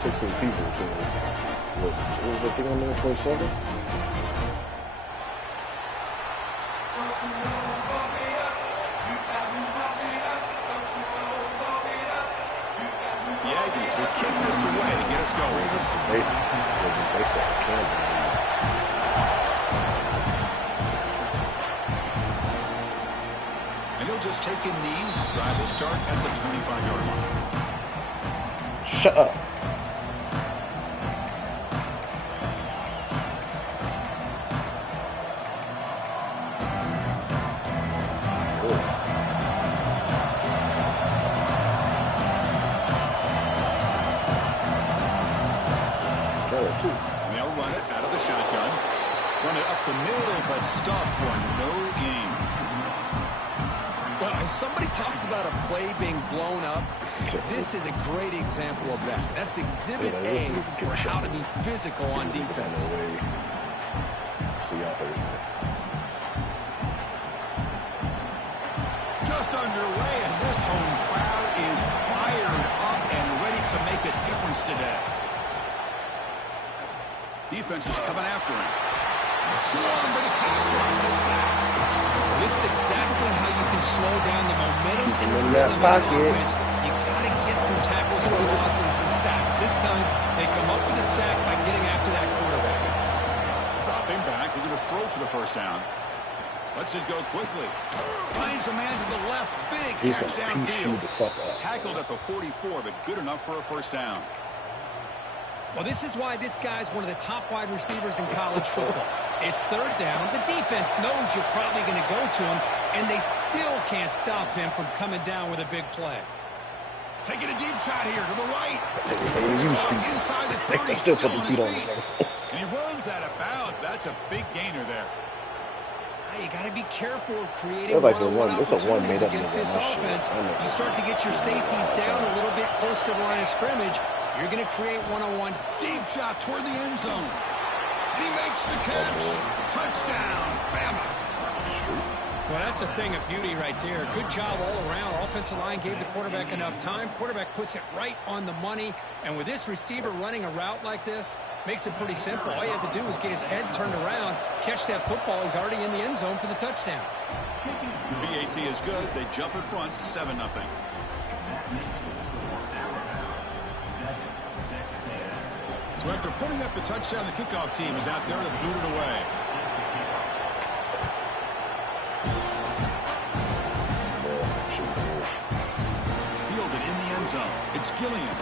16 people to what was the thing on there? 27? Yankees will kick this away to get us going. They said I can't believe. And he'll just take a knee. Drive will start at the 25-yard line. Shut up. They'll run it out of the shotgun. Run it up the middle, but stop for no gain. Well, if somebody talks about a play being blown up, this is a great example of that. That's exhibit A for how to be physical on defense. See y'all Thursday. Just underway, and this home crowd is fired up and ready to make a difference today. Defense is coming after him. Swarm with a pass rush, a sack. This is exactly how you can slow down the momentum and the in rhythm that of the offense. You got to get some tackles for loss and some sacks. This time, they come up with a sack by getting after that quarterback. Dropping back, looking to throw for the first down. Lets it go quickly. Finds a man to the left. Big catch downfield. Tackled at the 44, but good enough for a first down. Well, this is why this guy's one of the top wide receivers in college football. It's third down. The defense knows you're probably going to go to him, and they still can't stop him from coming down with a big play. Taking a deep shot here to the right. Inside the 30, still on his feet. And he runs out of bounds. That's a big gainer there. You got to be careful of creating one-on-one opportunities against this offense. You start to get your safeties down a little bit close to the line of scrimmage. You're going to create one-on-one. Deep shot toward the end zone. And he makes the catch. Touchdown, Bama. Well, that's a thing of beauty right there. Good job all around. Offensive line gave the quarterback enough time. Quarterback puts it right on the money. And with this receiver running a route like this, makes it pretty simple. All you have to do is get his head turned around, catch that football. He's already in the end zone for the touchdown. BAT is good. They jump in front, 7-0. So after putting up the touchdown, the kickoff team is out there to boot it away. Fielded in the end zone. It's Gilliam.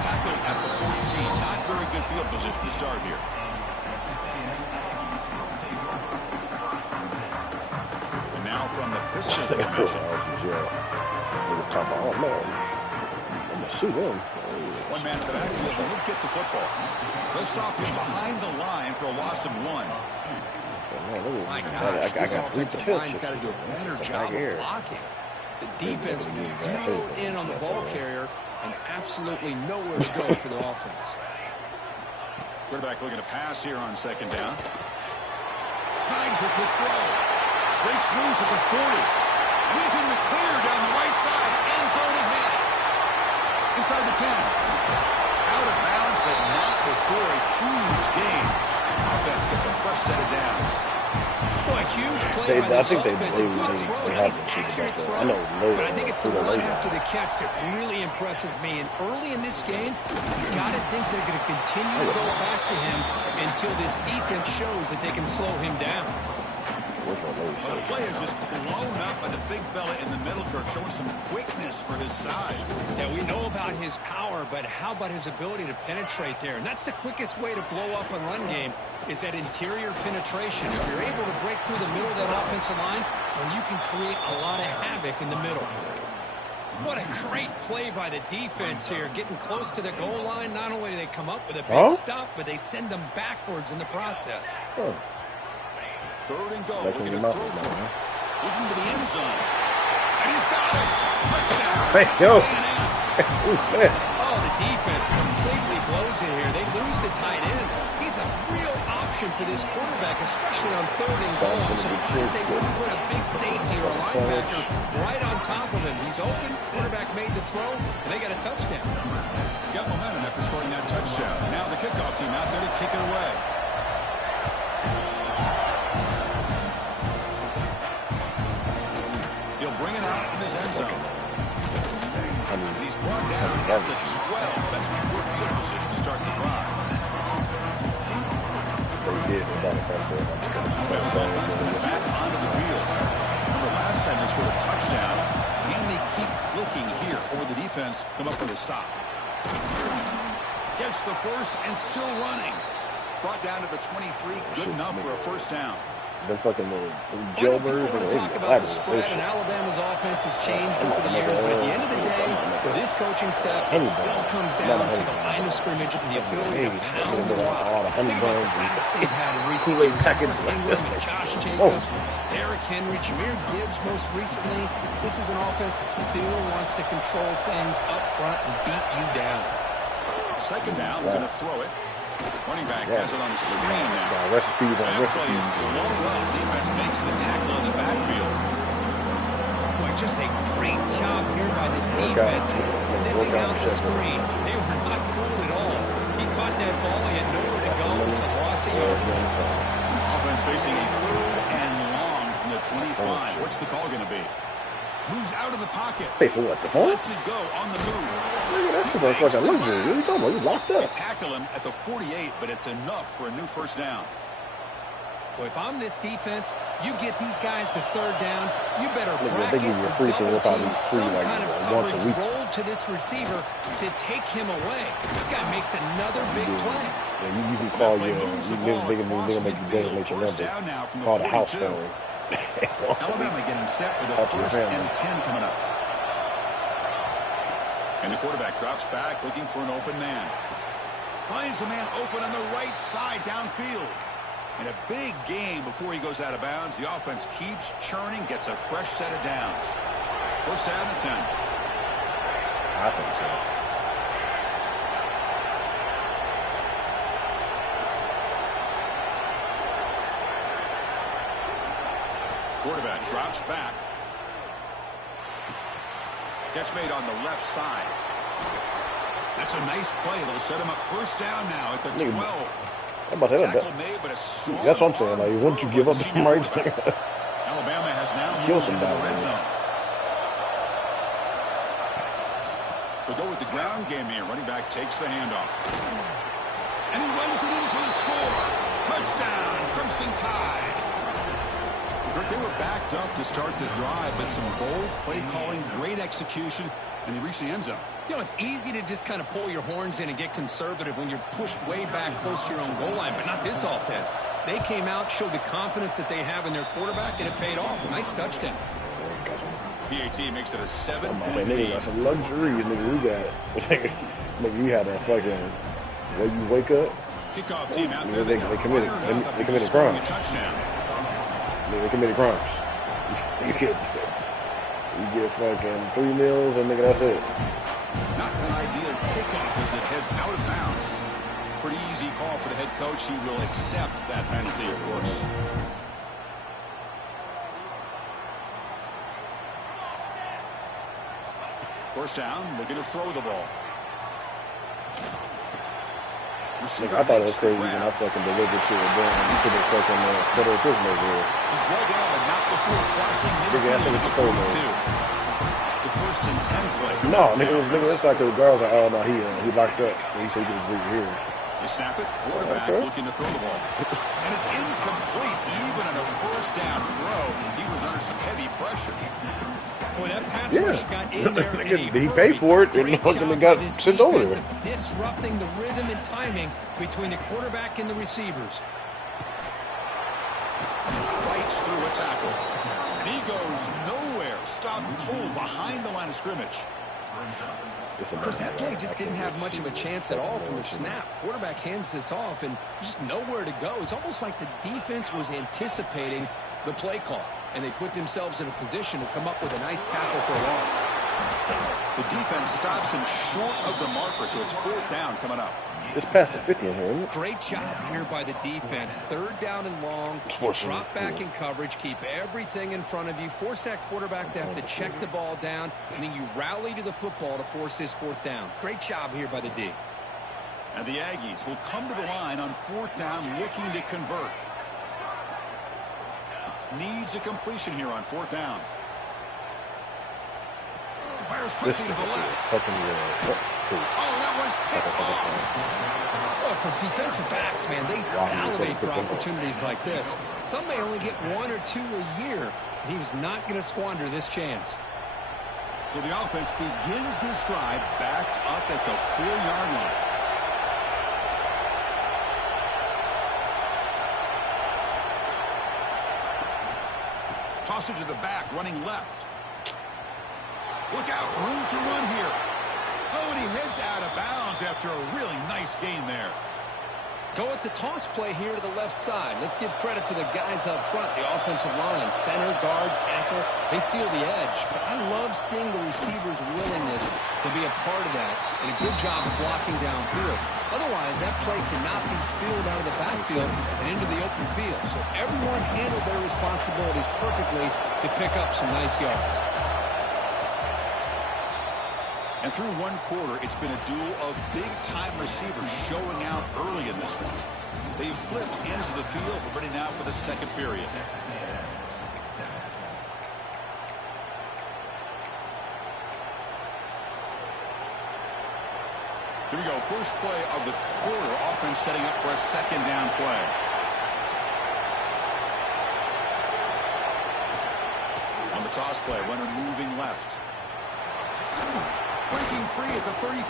Tackled at the 14. Not very good field position to start here. And now from the pistol formation. Oh, man. I'm going to shoot him. One man in the backfield, but he'll get the football. They'll stop him behind the line for a loss of 1. My God, this offensive line's got to do a better job of blocking. The defense was zeroed in on the ball carrier and absolutely nowhere to go for the offense. Quarterback looking to pass here on second down. Signs with the throw. Breaks loose at the 40. And he's in the clear down the right side. End zone ahead. Inside the 10. Out of bounds, but not before a huge gain. Offense gets a fresh set of downs. Boy, huge play by this offense. A good throw, nice accurate throw. But I think it's the run after the catch that really impresses me. And early in this game, you got to think they're going to continue to go back to him until this defense shows that they can slow him down. Well, the play is just blown up by the big fella in the middle, Kirk, showing some quickness for his size. Yeah, we know about his power, but how about his ability to penetrate there? And that's the quickest way to blow up a run game is that interior penetration. If you're able to break through the middle of that offensive line, then you can create a lot of havoc in the middle. What a great play by the defense here, getting close to the goal line. Not only do they come up with a big stop, but they send them backwards in the process. Third and goal. Looking to throw for him. Looking to the end zone. And he's got it. Touchdown. Hey, yo. Oh, the defense completely completely blows it here. They lose the tight end. He's a real option for this quarterback, especially on 3rd and goal. I'm surprised they wouldn't put a big safety or a linebacker right on top of him. He's open. Quarterback made the throw, and they got a touchdown. Got momentum after scoring that touchdown. Now the kickoff team out there to kick it away. He'll bring it out from his end zone. And he's brought down at the 12. That's poor field position to start the drive. Bell's offense coming back onto the field. Remember last time they scored a touchdown. Can they keep clicking here, or the defense come up with a stop? Gets the first and still running. Brought down to the 23. Good enough for a first down. The fucking jailbirds. I want to talk about the spread, and Alabama's offense has changed over the years, but at the end of the day, with this coaching staff, it still comes down to the line of scrimmage and the ability to pound the rock. Think about the backs they've had in recent years. Ingram and Josh Jacobs, Derrick Henry, Jahmyr Gibbs most recently. This is an offense that still wants to control things up front and beat you down. Second down, going to throw it. Running back has it on the screen now. Recipes on That play is blown up. Defense makes the tackle in the backfield. Boy, just a great job here by this defense, sniffing out the screen. They were not fooled at all. He caught that ball. He had nowhere to go. It's a loss of yard. Offense facing a 3rd and long from the 25. What's the call going to be? Moves out of the pocket. Hey, for what? The phone? Lets it go on the move. That's just like a luxury. What are you talking about? You locked up. They tackle him at the 48, but it's enough for a new first down. Well, if I'm this defense, you get these guys to 3rd down, you better bracket you or double team some kind of coverage roll to this receiver to take him away. This guy makes another big play. Yeah, you can call your, they can make you designate your number. Call the house phone. Alabama getting set with a 1st and 10 coming up. And the quarterback drops back looking for an open man. Finds a man open on the right side downfield. And a big game before he goes out of bounds. The offense keeps churning, gets a fresh set of downs. First down and 10. I think so. Quarterback drops back. Catch made on the left side. That's a nice play. It'll set him up first down now at the 12. Tackle made, but a strong that's what I'm saying. Like, once you give up them right there. Alabama has now moved into the red zone. They'll go with the ground game here. Running back takes the handoff. And he runs it in for the score. Touchdown, Crimson Tide. They were backed up to start the drive, but some bold play calling, great execution, and they reached the end zone. You know, it's easy to just kind of pull your horns in and get conservative when you're pushed way back close to your own goal line, but not this offense. They came out, showed the confidence that they have in their quarterback, and it paid off. Nice touchdown. PAT makes it a 7. Nigga, that's a luxury. Nigga, we got it. Nigga, you had that fucking, when you wake up, Kickoff team out there. They committed crimes. They committed crimes. You get fucking 3 meals and nigga, that's it. Not an ideal kickoff as it heads out of bounds. Pretty easy call for the head coach. He will accept that penalty, of course. First down, looking to throw the ball. Nigga, I thought it was crazy when I fucking delivered to it. Then you could have fucking federal prison over here. He's brought down, but not before crossing midfield at the 42. The 1st and 10 play. No, nigga, it's like the girls are, oh no, he locked up. He said he could just leave it here. They snap it, quarterback looking to throw the ball. And it's incomplete, even on a first down throw. He was under some heavy pressure. Boy, that pass rush got in there. He paid for it and fucking got sent over there. Disrupting the rhythm and timing between the quarterback and the receivers. Fights through a tackle. And he goes nowhere. Stopped cold behind the line of scrimmage. Chris, that play just didn't have much of a chance at all from the snap. Quarterback hands this off and just nowhere to go. It's almost like the defense was anticipating the play call, and they put themselves in a position to come up with a nice tackle for a loss. The defense stops him short of the marker, so it's 4th down coming up. It's past the 50 in here, isn't it? Great job here by the defense. 3rd down and long. You drop back in coverage, keep everything in front of you, force that quarterback to have to check the ball down, and then you rally to the football to force this 4th down. Great job here by the D. And the Aggies will come to the line on 4th down looking to convert. Needs a completion here on 4th down. Fires quickly to the left. Oh, that one's picked off. Oh, for defensive backs, man, they salivate for opportunities like this. Some may only get 1 or 2 a year, and he was not going to squander this chance. So the offense begins this drive backed up at the 4-yard line. Toss it to the back, running left. Look out, room to run here. Oh, and he heads out of bounds after a really nice gain there. Go with the toss play here to the left side. Let's give credit to the guys up front, the offensive line, center, guard, tackle. They seal the edge. But I love seeing the receivers' willingness to be a part of that and a good job of blocking downfield. Otherwise, that play cannot be spilled out of the backfield and into the open field. So everyone handled their responsibilities perfectly to pick up some nice yards. And through 1 quarter, it's been a duel of big-time receivers showing out early in this one. They've flipped into the field. We're ready now for the 2nd period. Here we go. First play of the quarter. Offense setting up for a 2nd down play. On the toss play, runner moving left. Breaking free at the 35.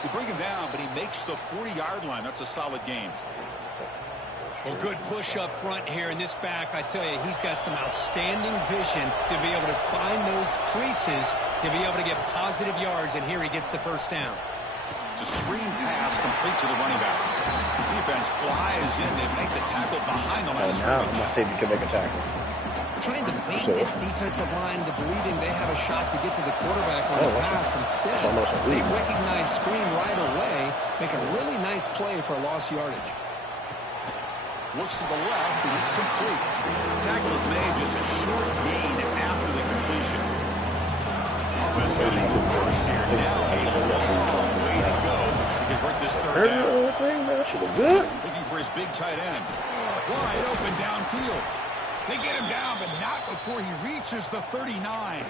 They bring him down, but he makes the 40-yard line. That's a solid gain. Well, good push up front here in this back. I tell you, he's got some outstanding vision to be able to find those creases, to be able to get positive yards, and here he gets the 1st down. It's a screen pass complete to the running back. Defense flies in. They make the tackle behind the line of Now, scrimmage. my safety can make a tackle. Trying to bait this defensive line into believing they have a shot to get to the quarterback on the pass. Instead, they recognize screen right away, make a really nice play for lost yardage. Looks to the left, and it's complete. Tackle is made, just a short gain after the completion. Offense moving reverse here. Now a long way to go to convert this 3rd down. Looking for his big tight end. Wide open downfield. They get him down, but not before he reaches the 39.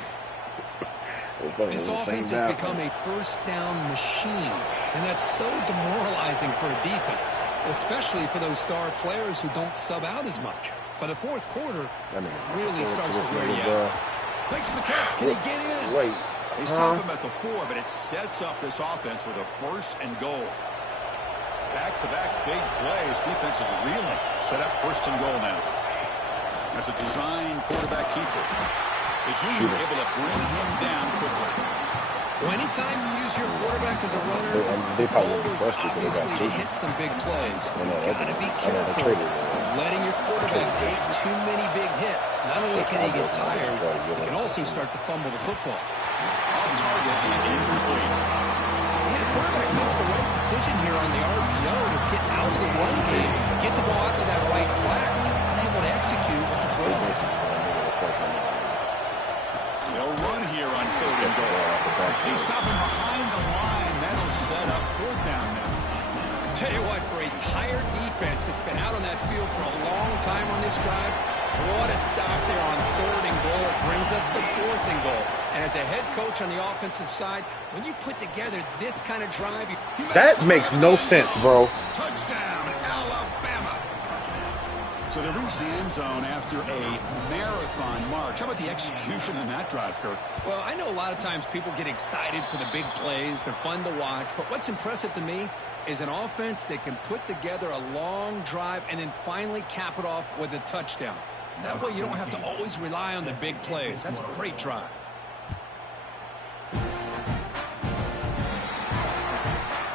This offense has become a 1st down machine, and that's so demoralizing for a defense, especially for those star players who don't sub out as much. By the 4th quarter, really starts to wear you out. Makes the catch. Can he get in? They stop him at the 4, but it sets up this offense with a 1st and goal. Back-to-back big plays. Defense is reeling. Set up 1st and goal now. As a design quarterback keeper, the junior able to bring him down quickly. Well, anytime you use your quarterback as a runner, the goal is obviously to hit some big plays. You gotta be careful of letting your quarterback take too many big hits. Not only can he get tired, he can also start to fumble the football. Off target and incomplete. Yeah, the quarterback makes the right decision here on the RPO to get out of the run game, get the ball out to that right flat, just unable to execute with the throw. They'll run here on 3rd and goal. They stop him behind the line. That'll set up 4th down now. Tell you what, for a tired defense that's been out on that field for a long time on this drive, what a stop there on 3rd and goal. It brings us to 4th and goal. And as a head coach on the offensive side, when you put together this kind of drive... That makes no sense, bro. Touchdown, Alabama. So they reach the end zone after a marathon march. How about the execution in that drive, Kirk? Well, I know a lot of times people get excited for the big plays. They're fun to watch. But what's impressive to me is an offense that can put together a long drive and then finally cap it off with a touchdown. That way you don't have to always rely on the big plays. That's a great drive.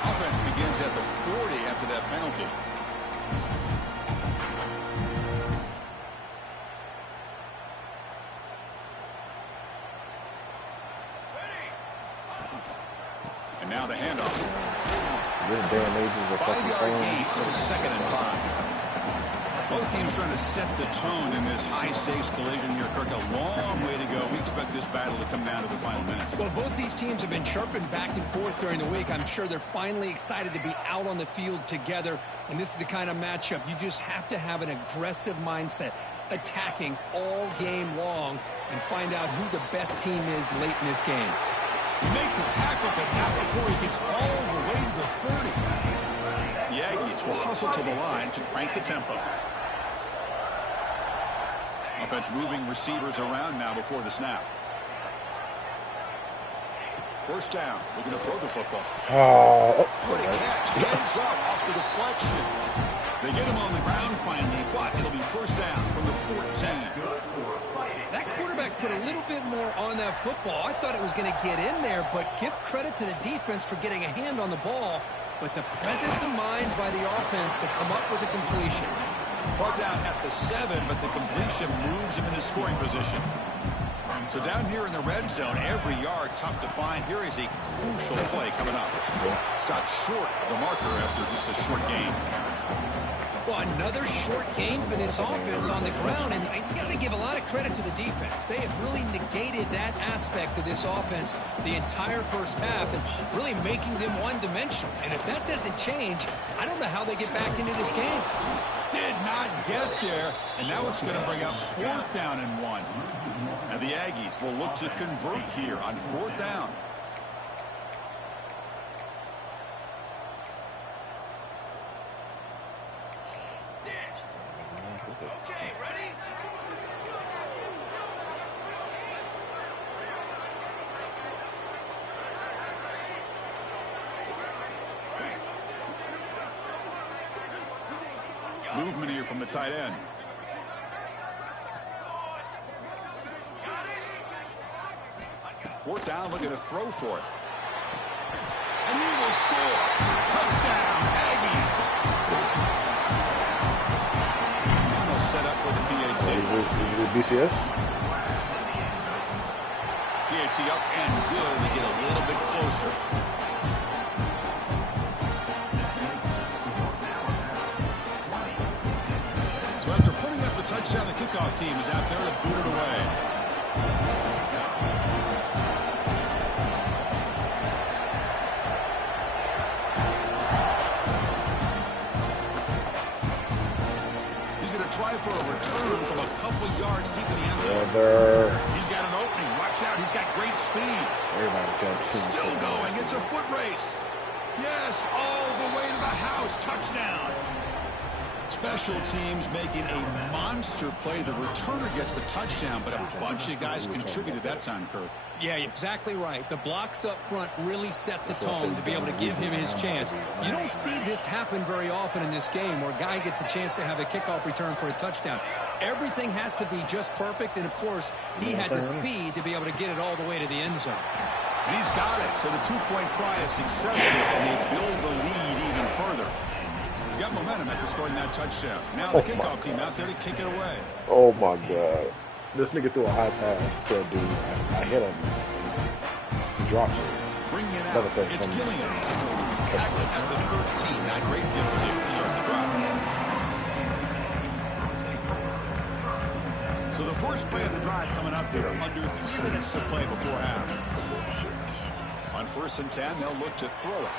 Offense begins at the 40 after that penalty. This damn age is a fucking 5-yard gain, so it's 2nd and 5. Both teams trying to set the tone in this high-stakes collision here, Kirk. A long way to go. We expect this battle to come down to the final minutes. Well, both these teams have been chirping back and forth during the week. I'm sure they're finally excited to be out on the field together. And this is the kind of matchup you just have to have an aggressive mindset, attacking all game long, and find out who the best team is late in this game. You make the tackle, but not before he gets all the way to the 30. The Aggies will hustle to the line to crank the tempo. Offense moving receivers around now before the snap. First down. Looking to throw the football. Great catch. Heads up off the deflection. They get him on the ground finally, but it'll be first down from the 14. That quarterback put a little bit more on that football. I thought it was going to get in there, but give credit to the defense for getting a hand on the ball. But the presence of mind by the offense to come up with a completion. Brought down at the 7, but the completion moves him into scoring position. So down here in the red zone, every yard tough to find. Here is a crucial play coming up. Stopped short of the marker after just a short gain. Well, another short gain for this offense on the ground, and you got to give a lot of credit to the defense. They have really negated that aspect of this offense the entire first half and really making them one-dimensional. And if that doesn't change, I don't know how they get back into this game. Did not get there, and now it's going to bring up 4th down and 1. And the Aggies will look to convert here on 4th down. Okay, ready? Movement here from the tight end. Fourth down, looking to throw for it. And he will score. Touchdown, Aggies. They'll set up with the PAT. Is it BCS? PAT up and good. They get a little bit closer. So after putting up the touchdown, the kickoff team is out there to boot it away. Try for a return from a couple yards deep in the end zone. He's got an opening. Watch out. He's got great speed. Still going. It's a foot race. Yes, all the way to the house. Touchdown. Special teams making a monster play. The returner gets the touchdown, but a bunch of guys contributed that time, Kurt. Yeah, exactly right. The blocks up front really set the tone to be able to give him his chance. You don't see this happen very often in this game where a guy gets a chance to have a kickoff return for a touchdown. Everything has to be just perfect, and of course, he had the speed to be able to get it all the way to the end zone. And he's got it. So the two-point try is successful, and they build the lead even further. Got momentum after scoring that touchdown. Now the kickoff team out there to kick it away. Oh my God. This nigga threw a high pass to a dude. I hit him. He drops it. Bringing it out. It's Gilliam. Tackled at the 13. Not great field position to start the drive. So the first play of the drive coming up here. Under 3 minutes to play before half. On 1st and 10, they'll look to throw it.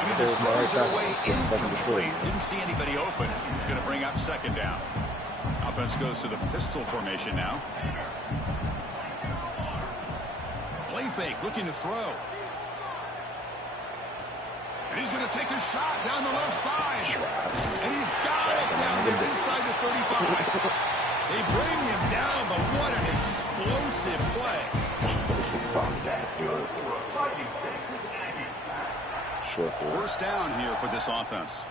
And he just throws it away incomplete. Didn't see anybody open. He's going to bring up 2nd down. Offense goes to the pistol formation now. Play fake, looking to throw. And he's going to take a shot down the left side. And he's got it down there inside the 35. They bring him down, but what an explosive play. First down here for this offense.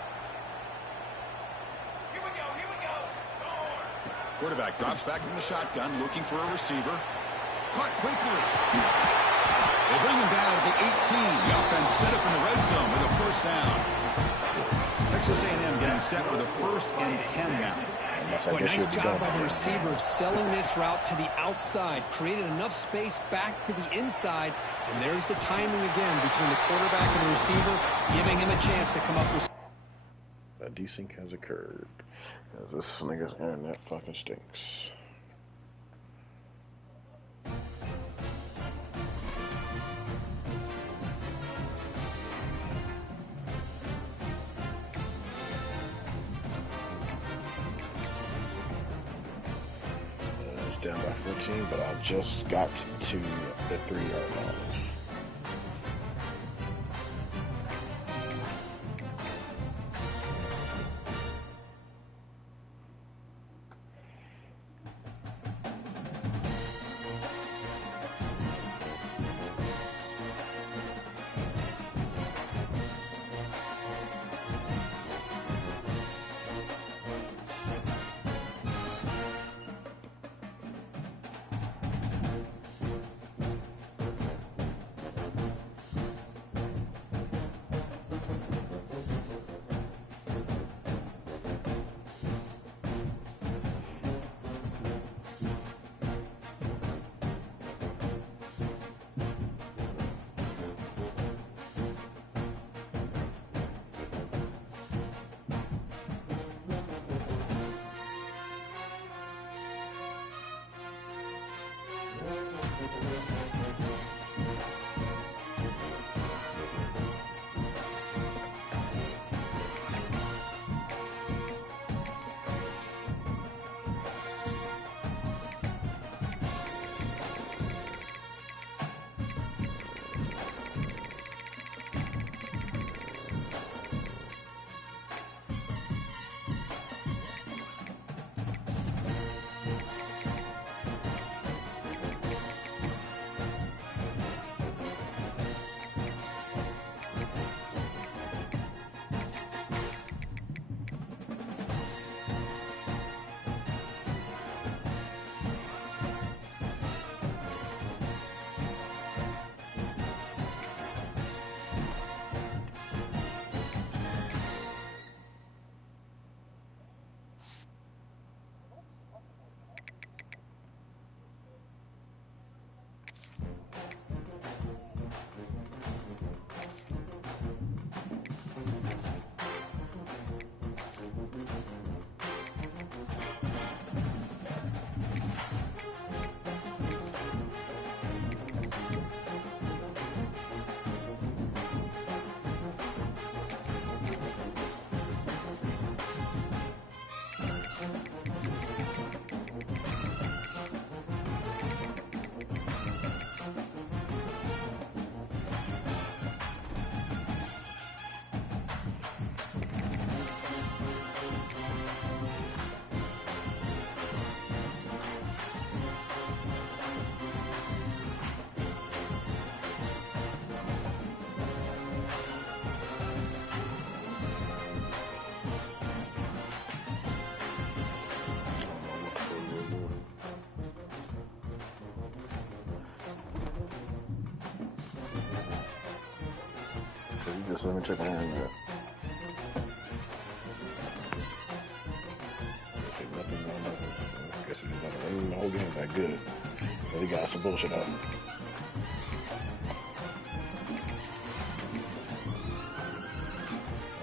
Quarterback drops back from the shotgun, looking for a receiver. Caught quickly. They bring him down at the 18. The offense set up in the red zone with a first down. Texas A&M getting he's set with a 1st and 10 now. Boy, nice job by the receiver of selling this route to the outside, created enough space back to the inside, and there's the timing again between the quarterback and the receiver, giving him a chance to come up with. A desync has occurred. This nigga's internet fucking stinks. Down by 14, but I just got to the 3-yard line. Just let me check my internet. Guess we just got to win the whole game back good. But he got some bullshit out.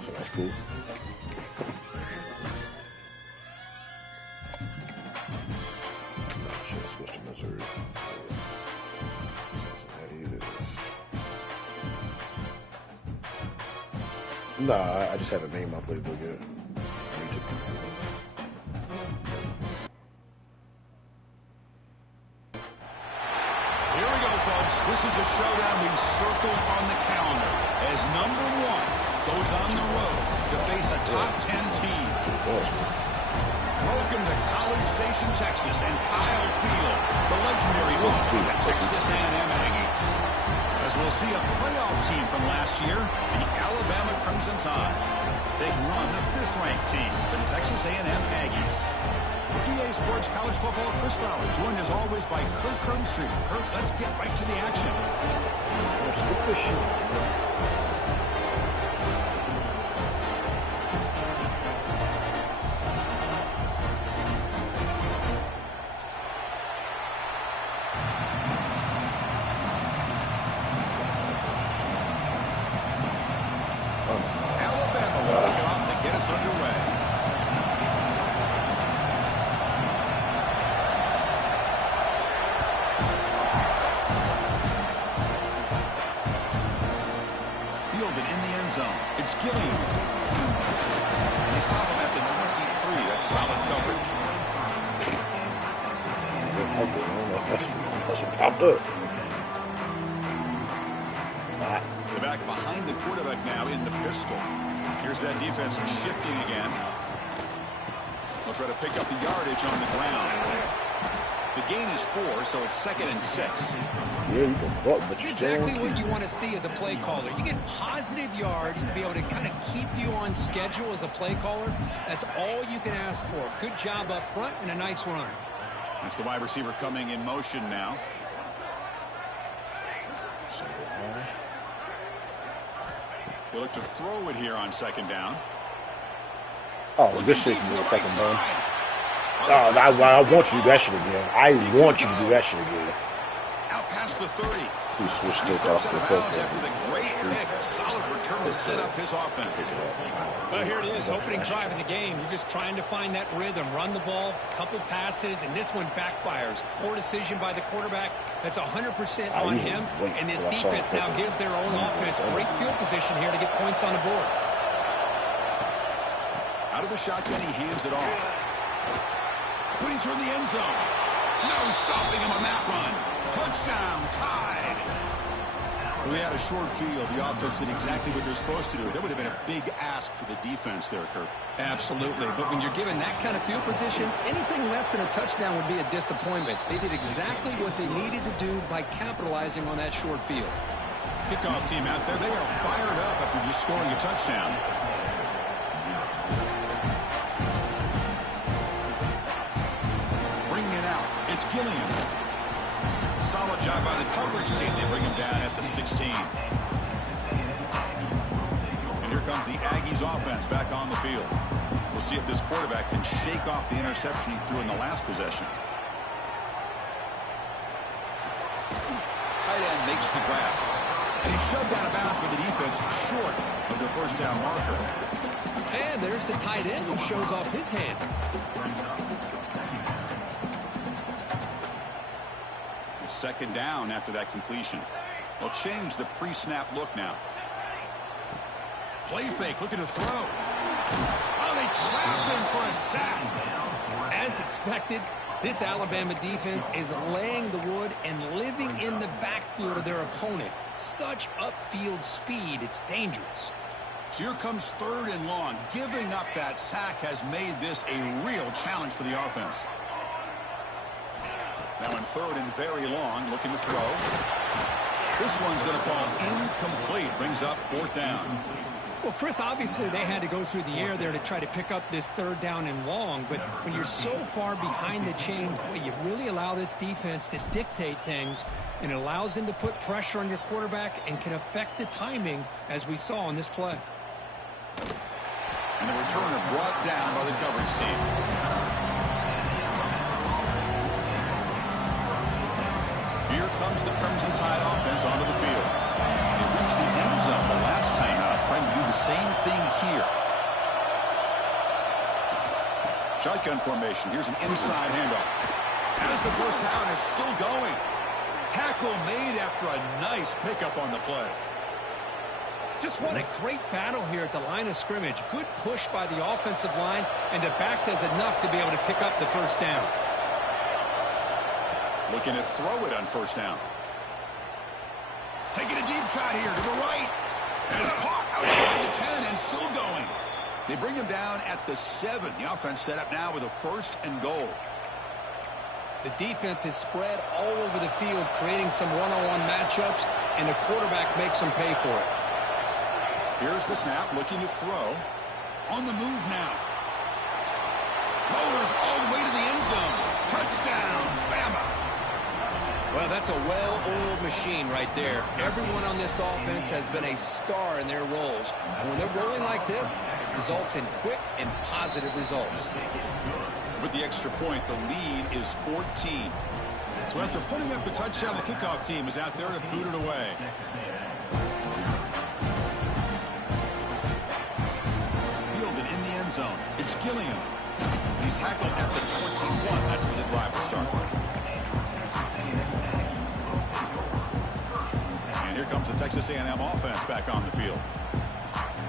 So that's cool. Should switch to Missouri. Nah, I just haven't made my playbook yet. I need to. Here we go, folks. This is a showdown we've circled on the calendar as number 1 goes on the road to face a top 10 team. Welcome to College Station, Texas, and Kyle Field, the legendary home of the Texas A&M Aggies. As we'll see a playoff team from last year, the Alabama Crimson Tide, taking on the 5th-ranked team, the Texas A&M Aggies. PA Sports College Football, Chris Fowler, joined as always by Kurt Kernstreet. Kurt, let's get right to the action. Let's get this shit. offense underway. Fielded in the end zone. It's Gilliam. They stop him at the 23. That's solid coverage. That's what popped up. The back behind the quarterback now in the pistol. Here's that defense shifting again. They'll try to pick up the yardage on the ground. The gain is 4, so it's 2nd and 6. Yeah, you can buck, but It's exactly what you want to see as a play caller. You get positive yards to be able to kind of keep you on schedule as a play caller. That's all you can ask for. Good job up front and a nice run. That's the wide receiver coming in motion now. They look to throw it here on 2nd down. Oh, this shit's more fucking fun. Oh, I want you to do that shit again. I want you to do that shit again. Out past the 30. He switched He it steps off out the of foot. bounds after the great pick. Solid return to set up his offense. Well, here it is, opening drive in the game. You're just trying to find that rhythm, run the ball, a couple passes, and this one backfires. Poor decision by the quarterback. That's 100% on him, and this defense now gives their own offense great field position here to get points on the board. Out of the shotgun, he hands it off. Putting toward the end zone. No stopping him on that run. Touchdown, tied. We had a short field. The offense did exactly what they're supposed to do. That would have been a big ask for the defense there, Kirk. Absolutely. But when you're given that kind of field position, anything less than a touchdown would be a disappointment. They did exactly what they needed to do by capitalizing on that short field. Kickoff team out there. They are fired up after just scoring a touchdown. Bringing it out. It's Gilliam. Solid job by the coverage team. They bring him down at the 16. And here comes the Aggies offense back on the field. We'll see if this quarterback can shake off the interception he threw in the last possession. Tight end makes the grab. And he's shoved out of bounds with the defense short of the first down marker. And there's the tight end who shows off his hands. Second down after that completion. They'll change the pre-snap look now. Play fake, looking to throw. Oh, they trap him for a sack. As expected, this Alabama defense is laying the wood and living in the backfield of their opponent. Such upfield speed, it's dangerous. So here comes 3rd and long. Giving up that sack has made this a real challenge for the offense. Now in 3rd and very long, looking to throw. This one's going to fall incomplete. Brings up 4th down. Well, Chris, obviously they had to go through the air there to try to pick up this 3rd down and long. But when you're so far behind the chains, boy, you really allow this defense to dictate things. And it allows them to put pressure on your quarterback and can affect the timing, as we saw on this play. And the returner brought down by the coverage team. Here comes the Crimson Tide offense onto the field. They reached the end zone the last time out, trying to do the same thing here. Shotgun formation. Here's an inside handoff. As the first down is still going. Tackle made after a nice pickup on the play. Just what a great battle here at the line of scrimmage. Good push by the offensive line, and the back does enough to be able to pick up the first down. Looking to throw it on first down. Taking a deep shot here to the right. And it's caught outside the 10 and still going. They bring him down at the 7. The offense set up now with a 1st and goal. The defense is spread all over the field, creating some one-on-one matchups, and the quarterback makes them pay for it. Here's the snap, looking to throw. On the move now. Motors all the way to the end zone. Touchdown, Bama. Well, that's a well-oiled machine right there. Everyone on this offense has been a star in their roles. And when they're rolling like this, results in quick and positive results. With the extra point, the lead is 14. So after putting up a touchdown, the kickoff team is out there to boot it away. Fielded in the end zone. It's Gilliam. He's tackled at the 21. That's where the drive will start. And here comes the Texas A&M offense back on the field.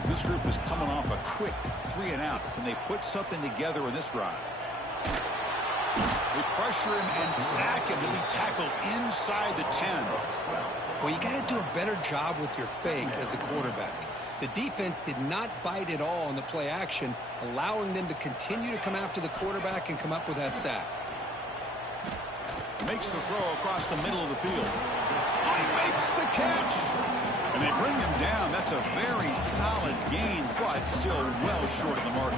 This group is coming off a quick 3-and-out. Can they put something together in this drive? They pressure him and sack him. He'll be tackled inside the 10. Well, you got to do a better job with your fake as the quarterback. The defense did not bite at all on the play action, allowing them to continue to come after the quarterback and come up with that sack. Makes the throw across the middle of the field. Oh, he makes the catch. And they bring him down. That's a very solid gain, but still well short of the marker.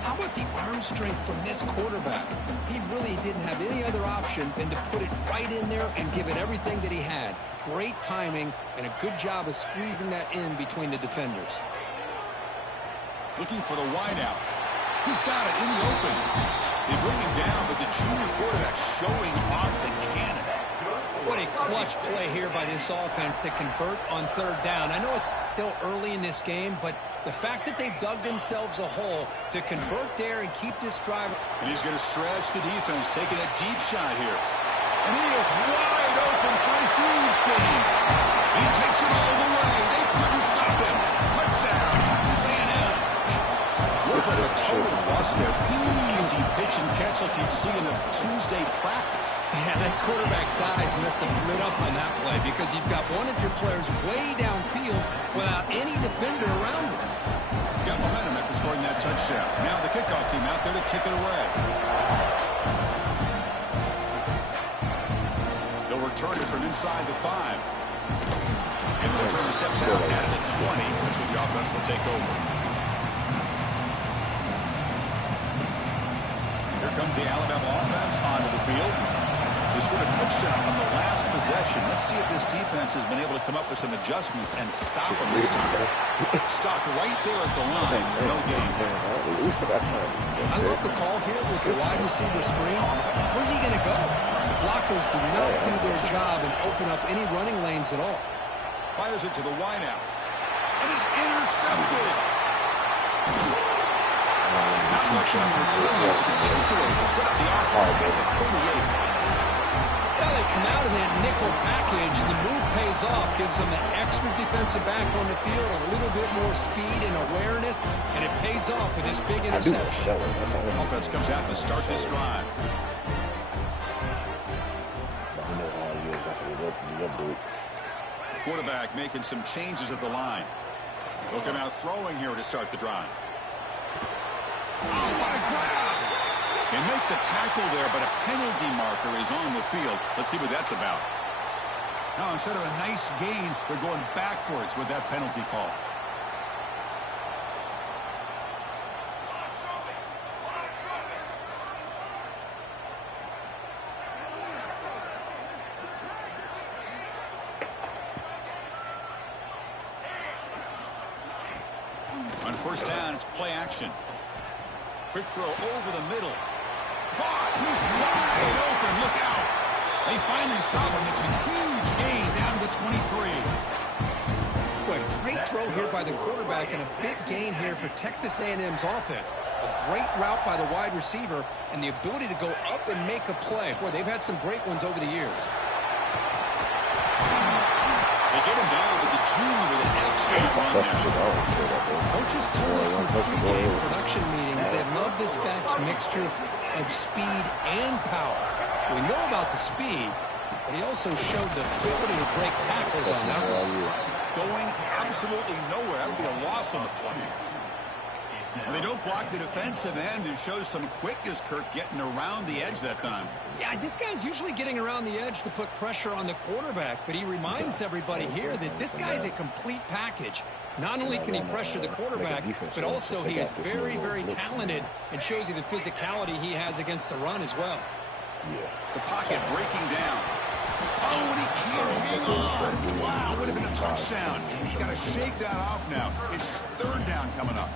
How about the arm strength from this quarterback? He really didn't have any other option than to put it right in there and give it everything that he had. Great timing and a good job of squeezing that in between the defenders. Looking for the wideout. He's got it in the open. They bring him down, but the junior quarterback showing off the cannon. What a clutch play here by this offense to convert on third down. I know it's still early in this game, but the fact that they've dug themselves a hole to convert there and keep this drive. And he's going to stretch the defense, taking a deep shot here. And he is wide open for a huge gain. He takes it all the way. They couldn't stop him. Touchdown, Texas A&M. Look at a total bust there. Easy pitch and catch like you'd see in a Tuesday practice. Yeah, that quarterback's eyes must have lit up on that play because you've got one of your players way downfield without any defender around him. Got momentum after scoring that touchdown. Now the kickoff team out there to kick it away. They'll return it from inside the 5. And the returner steps out at the 20. That's where the offense will take over. Here comes the Alabama offense onto the field. They scored a touchdown on the last possession. Let's see if this defense has been able to come up with some adjustments and stop them this time. Stopped right there at the line. No gain. I love the call here with the wide receiver screen. Where's he going to go? The blockers do not do their job and open up any running lanes at all. Fires it to the wideout. And is intercepted. Not much on the return there, but the takeaway will set up the offense at the 38. Well, they come out in that nickel package. The move pays off, gives them an extra defensive back on the field, a little bit more speed and awareness, and it pays off with this big interception. Offense comes out to start this drive. Quarterback making some changes at the line. They'll come out throwing here to start the drive. Oh, what a grab! They make the tackle there, but a penalty marker is on the field. Let's see what that's about. Now, instead of a nice gain, they're going backwards with that penalty call. On first down, it's play action. Quick throw over the middle. Caught. He's wide open. Look out. They finally stop him. It's a huge gain down to the 23. Boy, great throw here by the quarterback and a big gain here for Texas A&M's offense. A great route by the wide receiver and the ability to go up and make a play. Boy, they've had some great ones over the years. They get him down with the junior with an excellent run there. Coaches told us in the pregame production meetings they love this back's mixture of speed and power. We know about the speed, but he also showed the ability to break tackles on that one. Going absolutely nowhere. That would be a loss on the play. And they don't block the defensive end and shows some quickness, Kirk, getting around the edge that time. Yeah, this guy's usually getting around the edge to put pressure on the quarterback, but he reminds everybody here that this guy's a complete package. Not only can he pressure the quarterback, but also he is very, very talented and shows you the physicality he has against the run as well. The pocket breaking down. Oh, and he can't hang on. Wow, would have been a touchdown. He's got to shake that off now. It's third down coming up.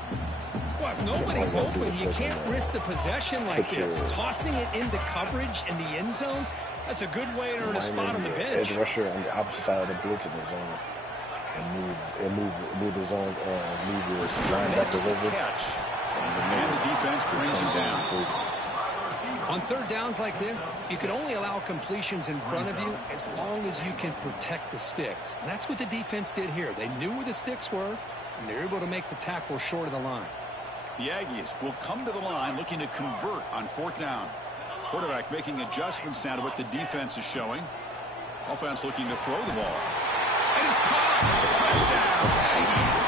Well, if nobody's open, you can't risk the possession like this. Tossing it into coverage in the end zone, that's a good way to earn a spot on the bench. Edge rusher on the opposite side of the blitz in the zone. and move the zone, move your linebackers over. Catch. And the defense brings him down. On third downs like this, you can only allow completions in front of you as long as you can protect the sticks. And that's what the defense did here. They knew where the sticks were, and they were able to make the tackle short of the line. The Aggies will come to the line looking to convert on fourth down. Quarterback making adjustments now to what the defense is showing. Offense looking to throw the ball. And it's caught. Touchdown, Aggies.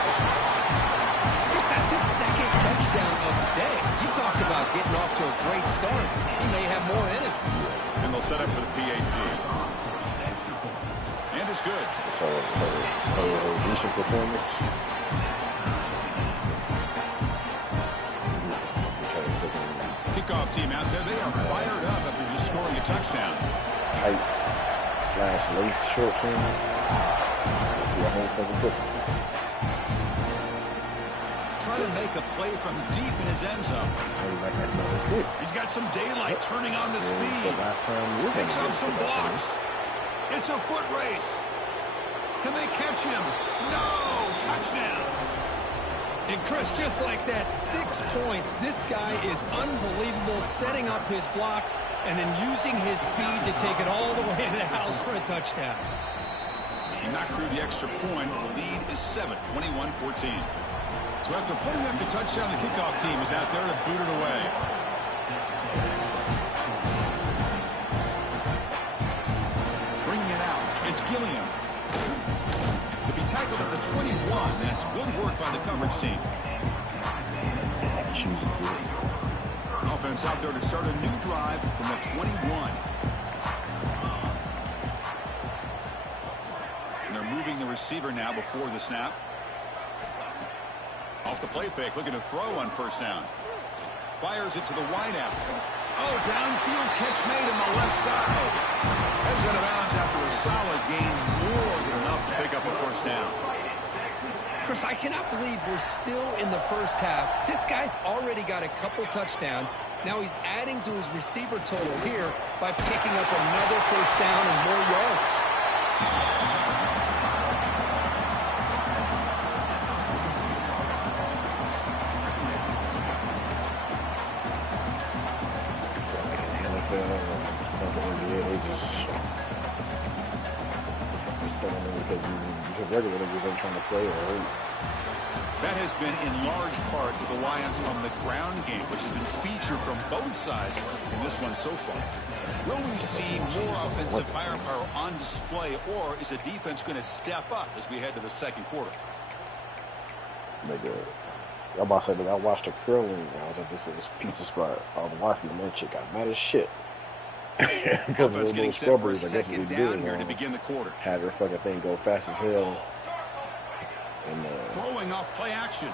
That's his second touchdown of the day. You talk about getting off to a great start. He may have more in him. And they'll set up for the PAT. And it's good. A decent performance. Kickoff team out there. They are fired up after just scoring a touchdown. Tights / lace short term. See a whole fucking football. Trying to make a play from deep in his end zone. He's got some daylight turning on the speed. Picks up some blocks. It's a foot race. Can they catch him? No! Touchdown! And Chris, just like that, 6 points. This guy is unbelievable, setting up his blocks and then using his speed to take it all the way to the house for a touchdown. He knocked through the extra point. The lead is 7, 21-14. So after putting up the touchdown, the kickoff team is out there to boot it away. Bringing it out. It's Gilliam. To be tackled at the 21. That's good work by the coverage team. Offense out there to start a new drive from the 21. And they're moving the receiver now before the snap. Off the play fake, looking to throw on first down. Fires it to the wideout. Oh, downfield catch made on the left side. Heads out of bounds after a solid gain, more than enough to pick up a first down. Chris, I cannot believe we're still in the first half. This guy's already got a couple touchdowns. Now he's adding to his receiver total here by picking up another first down and more yards. Regular niggas ain't trying to play or hurt. That has been in large part the reliance on the ground game, which has been featured from both sides in this one so far. Will we see more offensive firepower on display, or is the defense going to step up as we head to the second quarter? Nigga, I'm about to say, I watched a curling. I was at this pizza spot. I was watching and that chick got mad as shit. Because of those scrubbers, I guess what we did here to begin the quarter. Had her fucking thing go fast as hell. And throwing off play action.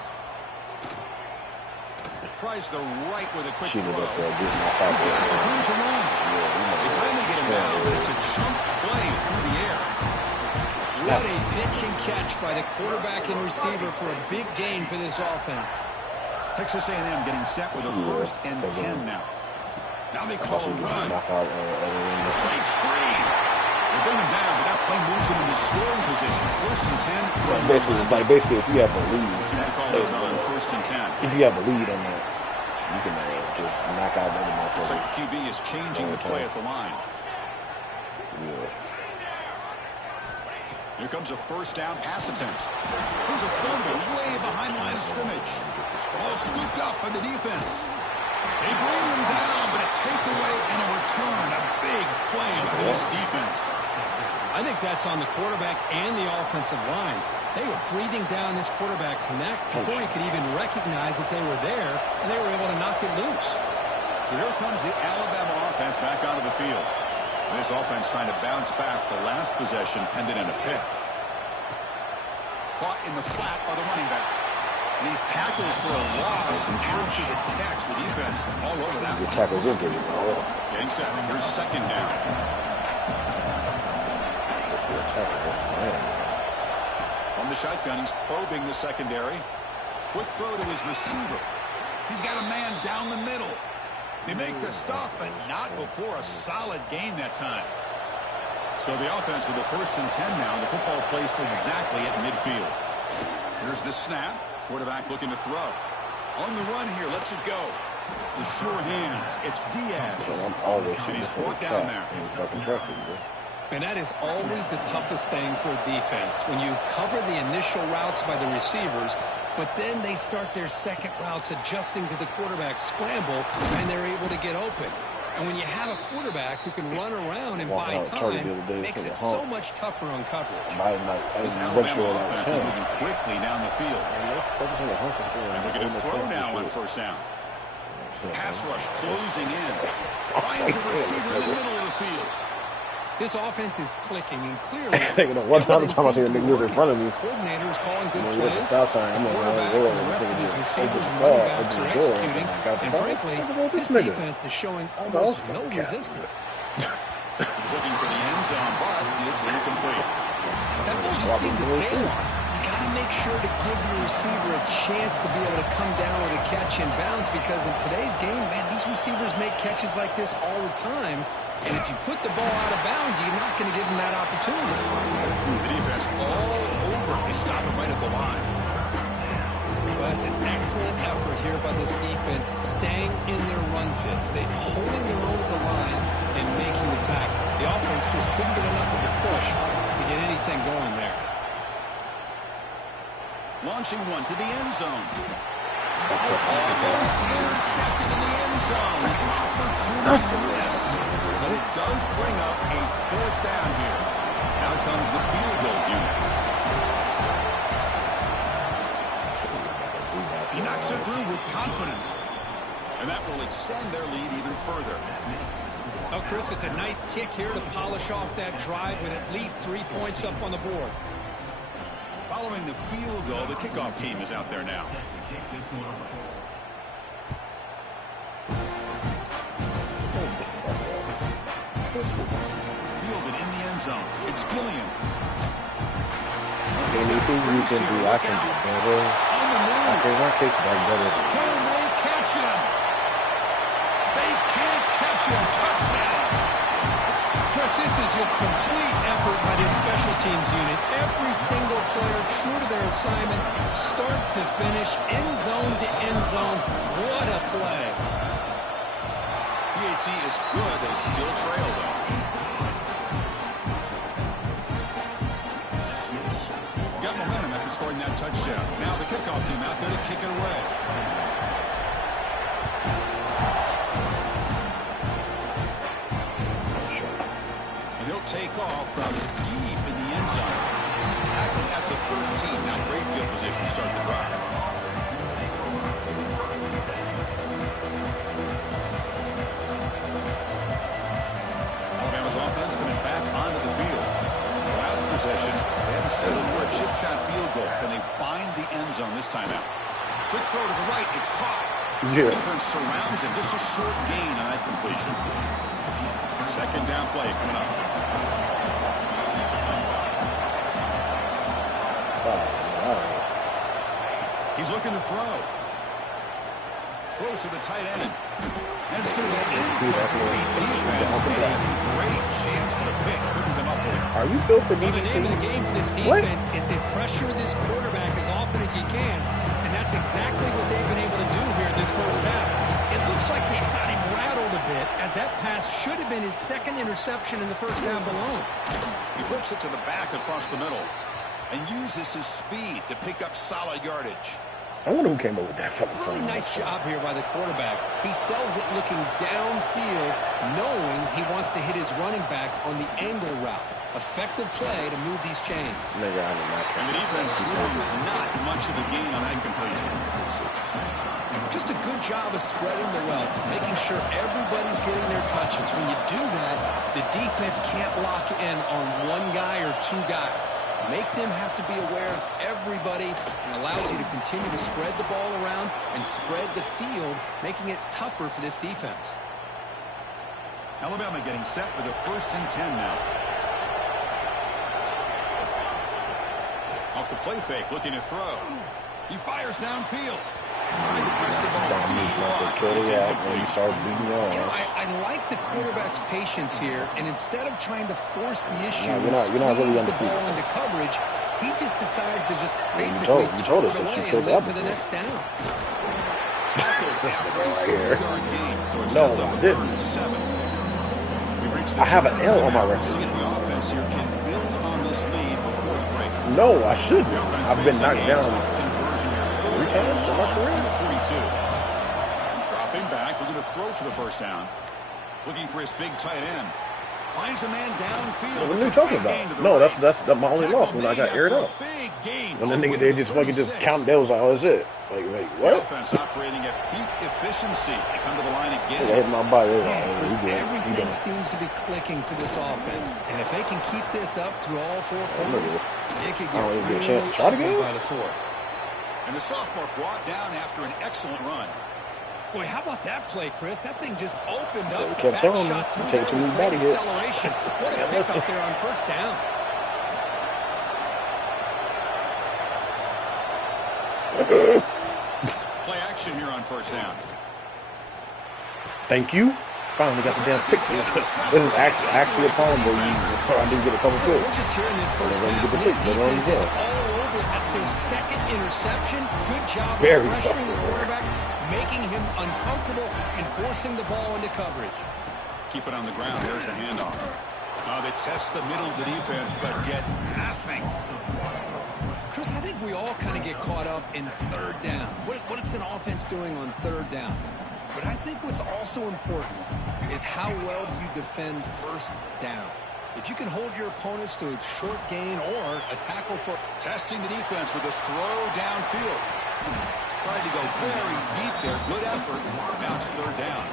Tries the right with a quick throw. He's got room to run. They finally get him down, but it's a chunk play through the air. What a pitch and catch by the quarterback and receiver for a big gain for this offense. Texas A&M getting set with a 1st and 10 now. Now they call a run. Breaks free. They bring him down, but that play moves him into scoring position. 1st and 10. Basically, if you have a lead, on 1st and 10. If you have a lead on that, you can just knock out another motherfucker. Looks like the QB is changing the play at the line. Yeah. Here comes a first down pass attempt. There's a fumble way behind the line of scrimmage. Ball scooped up by the defense. They bring him down, but a takeaway and a return. A big play by this defense. I think that's on the quarterback and the offensive line. They were breathing down this quarterback's neck before he could even recognize that they were there, and they were able to knock it loose. So here comes the Alabama offense back onto the field. This offense trying to bounce back. The last possession ended in a pick. Caught in the flat by the running back. And he's tackled for a loss after the catch. The defense all over that one. Getting set. Here's second down. On the shotgun, he's probing the secondary. Quick throw to his receiver. He's got a man down the middle. They make the stop, but not before a solid gain that time. So the offense with the 1st and 10 now. The football placed exactly at midfield. Here's the snap. Quarterback looking to throw. On the run here. Lets it go. The sure hands. It's Diaz. So I'm always and he's brought down there. And that is always the toughest thing for a defense. When you cover the initial routes by the receivers, but then they start their second routes adjusting to the quarterback scramble, and they're able to get open. And when you have a quarterback who can run around and buy time, it makes it so much tougher on coverage. This Alabama offense is moving quickly down the field. And we're going to throw now on 1st down. Pass rush closing in. Finds a receiver in the middle of the field. This offense is clicking, and clearly, one time I see a nigga move in front of me. Coordinator is calling good plays. The quarterback and the rest of his receivers and running backs are executing. And frankly, this defense is showing almost no resistance. He's looking for the end zone, but it's incomplete. That ball just seemed to sail on. You got to make sure to give your receiver a chance to be able to come down with a catch in bounds, because in today's game, man, these receivers make catches like this all the time. And if you put the ball out of bounds, you're not going to give them that opportunity. The defense all over. They stop it right at the line. Well, that's an excellent effort here by this defense, staying in their run fits. They're holding their own at the line and making the tackle. The offense just couldn't get enough of a push to get anything going there. Launching one to the end zone. Almost intercepted in the end zone. Opportunity missed. But it does bring up a 4th down here. Now comes the field goal unit. He knocks it through with confidence. And that will extend their lead even further. Oh, Chris, it's a nice kick here to polish off that drive with at least 3 points up on the board. Following the field goal, the kickoff team is out there now. Fielded in the end zone. It's Gilliam. Anything you can do, I can do better. I can fix that better. Can they catch him? They can't catch him. Touchdown. Chris, this is just complete effort by this special teams unit. Every single player true to their assignment, start to finish, end zone to end zone. What a play. PHC is good. They still trail, though. Got momentum after scoring that touchdown. Now the kickoff team out there to kick it away. And he'll take off from deep in the end zone. Tackling at the 13. Now great field position to start the drive. Alabama's offense coming back onto the field. The last possession, they had to settle for a chip shot field goal. Can they find the end zone this time out? Quick throw to the right. It's caught. Yeah. Defense surrounds him. Just a short gain on that completion. 2nd down play coming up. He's looking to throw. Throws to the tight end. And it's going to be incomplete. Defense made a great chance for the pick. Couldn't come up with it. Are you built for Well, the name of the game for this defense is to pressure this quarterback as often as you can, and that's exactly what they've been able to do here in this first half. It looks like they've got him rattled a bit, as that pass should have been his 2nd interception in the first half alone. He flips it to the back across the middle and uses his speed to pick up solid yardage. I wonder who came up with that fucking Really nice job here by the quarterback. He sells it looking downfield, knowing he wants to hit his running back on the angle route. Effective play to move these chains. And the defense was not much of a gain on that completion. Just a good job of spreading the wealth, making sure everybody's getting their touches. When you do that, the defense can't lock in on one guy or 2 guys. Make them have to be aware of everybody, and allows you to continue to spread the ball around and spread the field, making it tougher for this defense. Alabama getting set for the 1st and 10 now. Off the play fake, looking to throw. He fires downfield. Trying to press the ball deep. I like the quarterback's patience here, and instead of trying to force the issue and really squeeze the ball into coverage, he just decides to just basically throw it away and live for the next down. This is the guy right here. No, I didn't. I have an L on my record. No, I shouldn't. I've been knocked down 3 times in my career. Dropping back, looking to throw for the first down. Looking for his big tight end. Finds a man downfield. What are you talking about? No, that's my only loss when I got aired out. When the nigga, they just fucking just count, that was like, oh, that's it. Like what? The offense operating at peak efficiency. They come to the line again. Hit my body. Everything seems to be clicking for this offense. And if they can keep this up through all 4 quarters, they could get a chance to try to get by the 4th. And the sophomore brought down after an excellent run. Boy, how about that play, Chris? That thing just opened up. The back shot through there with great acceleration. What a pickup there on first down. Play action here on first down. Thank you. Finally got the damn pick. This is actually a time where I didn't get a couple picks. We're just hearing this first half. This defense is all over. That's their second interception. Good job of pressuring the quarterback, making him uncomfortable, and forcing the ball into coverage. Keep it on the ground. There's the handoff. They test the middle of the defense, but get nothing. Chris, I think we all kind of get caught up in third down. What is an offense doing on third down? But I think what's also important is how well do you defend first down. If you can hold your opponents to a short gain or a tackle for... Testing the defense with a throw downfield. Tried to go very deep there. Good effort. Now it's third down.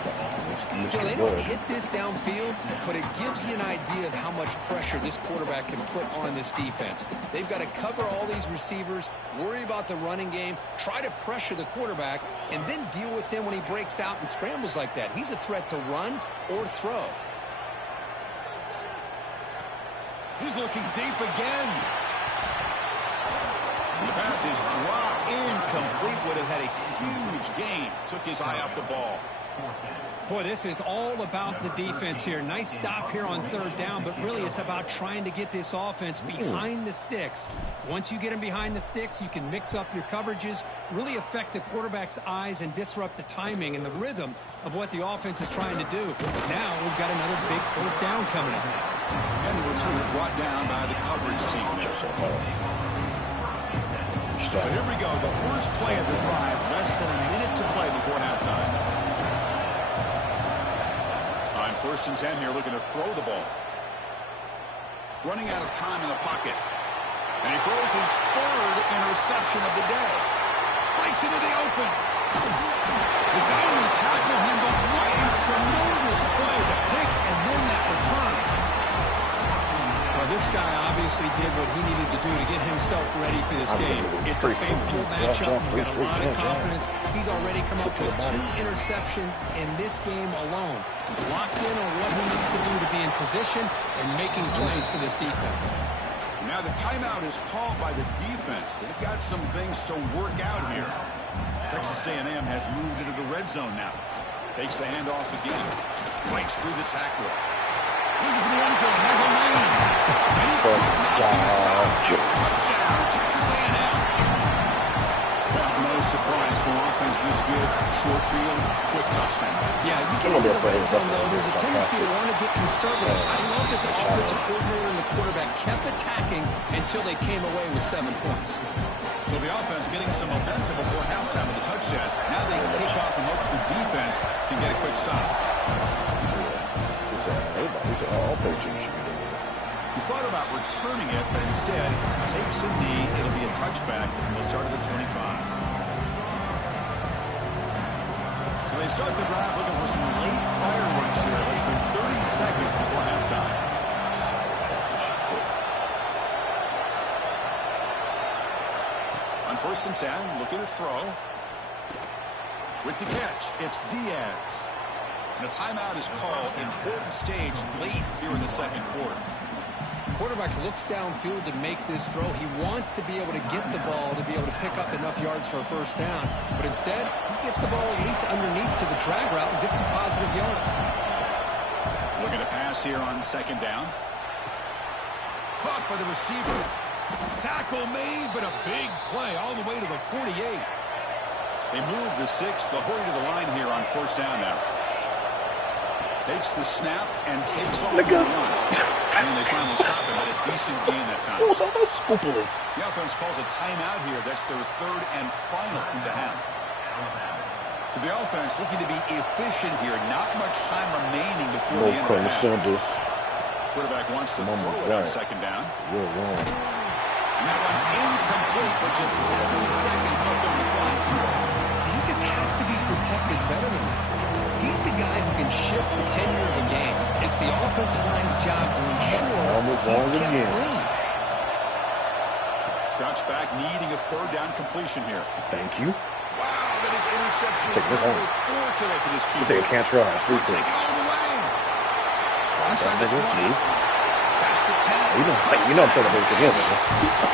They don't hit this downfield, but it gives you an idea of how much pressure this quarterback can put on this defense. They've got to cover all these receivers, worry about the running game, try to pressure the quarterback, and then deal with him when he breaks out and scrambles like that. He's a threat to run or throw. He's looking deep again. The pass is dropped, incomplete. Would have had a huge gain. Took his eye off the ball. Boy, this is all about the defense here. Nice stop here on third down, but really it's about trying to get this offense behind the sticks. Once you get them behind the sticks, you can mix up your coverages, really affect the quarterback's eyes and disrupt the timing and the rhythm of what the offense is trying to do. Now we've got another big fourth down coming up. And the return brought down by the coverage team. So here we go, the first play of the drive, less than a minute to play before halftime. On 1st and 10 here, looking to throw the ball. Running out of time in the pocket. And he throws his 3rd interception of the day. Breaks into the open. They finally tackle him, but what a tremendous play. The pick and then that return. Well, this guy obviously did what he needed to do to get himself ready for this game. It's a favorable matchup. He's got a lot of confidence. He's already come up with 2 interceptions in this game alone. Locked in on what he needs to do to be in position and making plays for this defense. Now the timeout is called by the defense. They've got some things to work out here. Texas A&M has moved into the red zone now. Takes the handoff again. Breaks through the tackle. Looking for the end zone. Has a lane. And he could not be stopped. Touchdown, Texas A&M. Well, no surprise for offense this good. Short field, quick touchdown. Yeah, you get into the red zone, though, there's a tendency to want to get conservative. I love that the offensive coordinator and the quarterback kept attacking until they came away with 7 points. So the offense getting some momentum before halftime with the touchdown. Now they kick off and hopes the defense can get a quick stop. He thought about returning it, but instead takes a knee. It'll be a touchback. They'll start at the 25. So they start the drive looking for some late fireworks here. Less than 30 seconds before halftime. On 1st and 10, looking to throw. With the catch, it's Diaz. And a timeout is called. Important stage late here in the 2nd quarter. Quarterback looks downfield to make this throw. He wants to be able to get the ball to be able to pick up enough yards for a first down. But instead, he gets the ball at least underneath to the drag route and gets some positive yards. Looking to pass here on second down. Caught by the receiver. Tackle made, but a big play all the way to the 48. They move the 6. They'll hurry to the line here on first down now. Takes the snap and takes off the run. And then they finally stop him at a decent gain that time. The offense calls a timeout here. That's their third and final in the half. So the offense looking to be efficient here. Not much time remaining before the end of the half. Quarterback wants to throw it on second down. You're wrong. And that one's incomplete with just 7 seconds left on the clock. He just has to be protected better than that. He's the guy who can shift the tenure of a game. It's the offensive line's job to ensure he's kept clean. Drops back, needing a third down completion here. Thank you. Wow, that is interception number 4 today for this keeper. Take a can't try. Take it all the way. Inside the 20. That's the 10. You know I'm trying to make it together.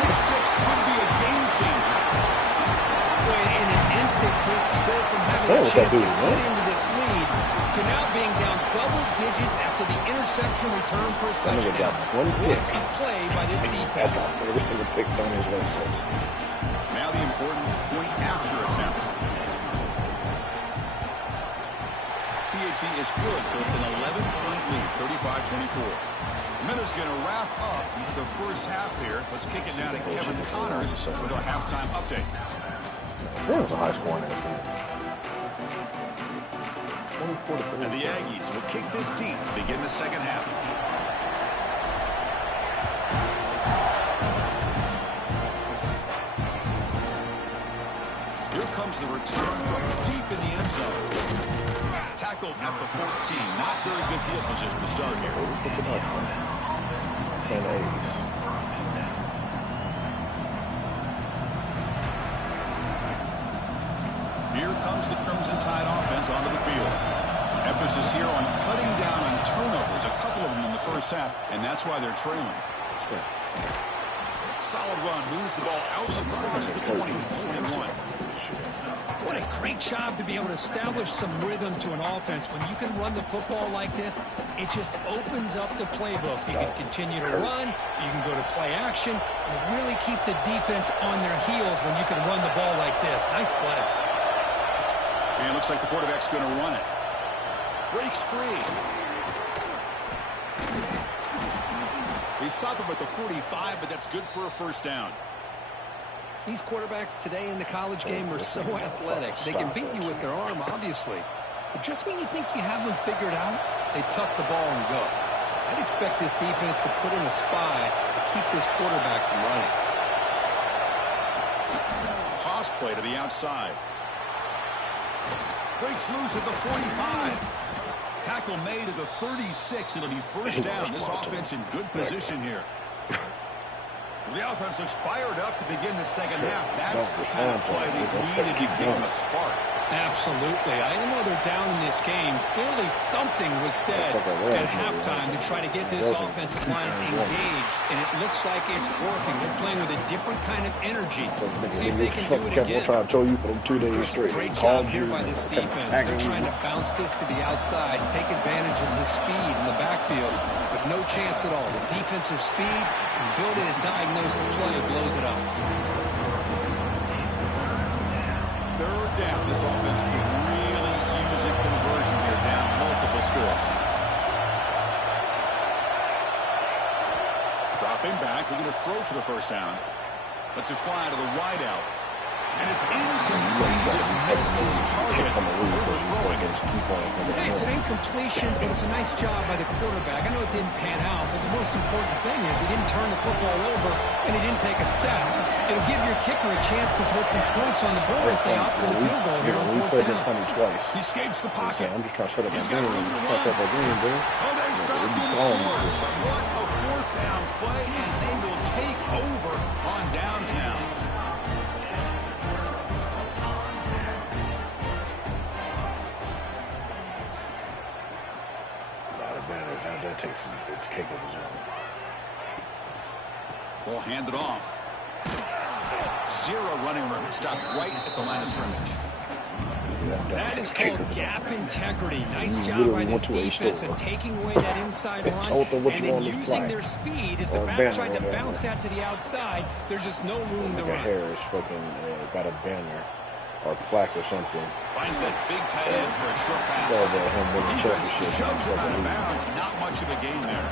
Pick 6 could be a game changer. In an instant, Chris, you go from having a chance to get into this lead to now being down double digits after the interception return for a touchdown. What a play by this defense. Now the important point after attempt. PAT is good, so it's an 11-point lead, 35-24. Miller's going to wrap up the first half here. Let's kick it now to Kevin Connors with our halftime update. That was a high scoring game. And the Aggies will kick this deep to begin the second half. Here comes the return from deep in the end zone. Tackled at the 14. Not very good field position to start here. Here comes the Crimson Tide offense onto the field. Emphasis here on cutting down on turnovers, a couple of them in the first half, and that's why they're trailing. Solid run, moves the ball out across the 20-21. What a great job to be able to establish some rhythm to an offense. When you can run the football like this, it just opens up the playbook. You can continue to run. You can go to play action. You really keep the defense on their heels when you can run the ball like this. Nice play. And it looks like the quarterback's going to run it. Breaks free. They stop him at the 45, but that's good for a first down. These quarterbacks today in the college game are so athletic. They can beat you with their arm, obviously. But just when you think you have them figured out, they tuck the ball and go. I'd expect this defense to put in a spy to keep this quarterback from running. Toss play to the outside. Breaks loose at the 45. Tackle made at the 36. It'll be first down. This offense in good position here. The offense looks fired up to begin the second half. That's the kind of play they needed to give them a spark. Absolutely. I know they're down in this game. Clearly something was said at halftime to try to get this offensive line engaged, and it looks like it's working. They're playing with a different kind of energy. Let's see if they can do it again. Great job here by this defense. They're trying to bounce this to the outside, take advantage of his speed in the backfield, but no chance at all. The defensive speed and ability to diagnose the play blows it up. Third down. This offense could really use a conversion here, down multiple scores. Dropping back, looking to throw for the first down. Lets it fly to the wide out. And it's incomplete. Just missed his target. Overthrowing it. Hey, it's an incompletion, but it's a nice job by the quarterback. I know it didn't pan out, but the most important thing is he didn't turn the football over and he didn't take a sack. It'll give your kicker a chance to put some points on the board if they opt for the field goal here on fourth down. He escapes the pocket. I'm just trying to set up my game. Oh, they've stopped him short. What a fourth down play, and they will take over on downs now. That takes its cake of his own. Ball handed off. Zero running room. Stopped right at the line of scrimmage. That is called gap integrity. Nice job by this defense of taking away that inside run and then using their speed as the back tried to bounce that to the outside. There's just no room to run. Harris fucking got a banner or plaque or something. Finds that big tight end for a short pass. Defense shoves him out of bounds. Not much of a gain there.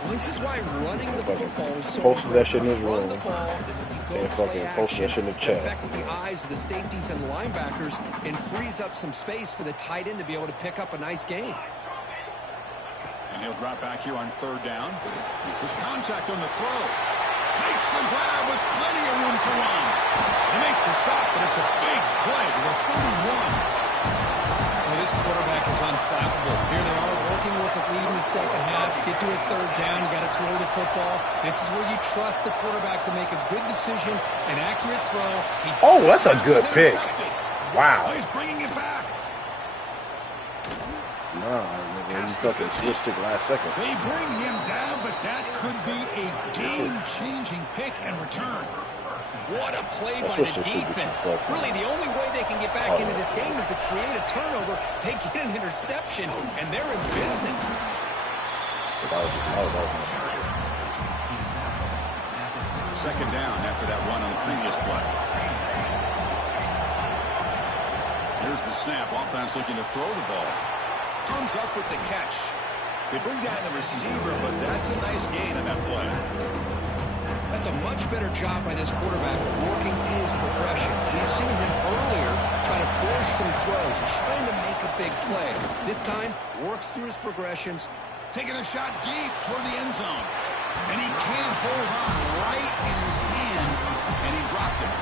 Well, this is why running the football is so important. That shit in his run room. the ball, And fucking posted that shit in the chat. affects the eyes of the safeties and linebackers and frees up some space for the tight end to be able to pick up a nice gain. And he'll drop back here on third down. There's contact on the throw. Makes the grab with plenty of room to run. They make the stop, but it's a big play to the 31. Well, this quarterback is unflappable. Here they are working with the lead in the second half. Get to a third down. You got to throw the football. This is where you trust the quarterback to make a good decision, an accurate throw. Oh, that's a good pick. Wow. Oh, he's bringing it back. Nah, he fucking switched it last second. They bring him down, but that could be a game-changing pick and return. What a play by the defense. Really, the only way they can get back into this game is to create a turnover. They get an interception, and they're in business. Second down after that run on the previous play. Here's the snap. Offense looking to throw the ball. Comes up with the catch. They bring down the receiver, but that's a nice gain in that play. That's a much better job by this quarterback working through his progressions. We've seen him earlier try to force some throws, trying to make a big play. This time, works through his progressions. Taking a shot deep toward the end zone. And he can't hold on right in his hands, and he dropped it.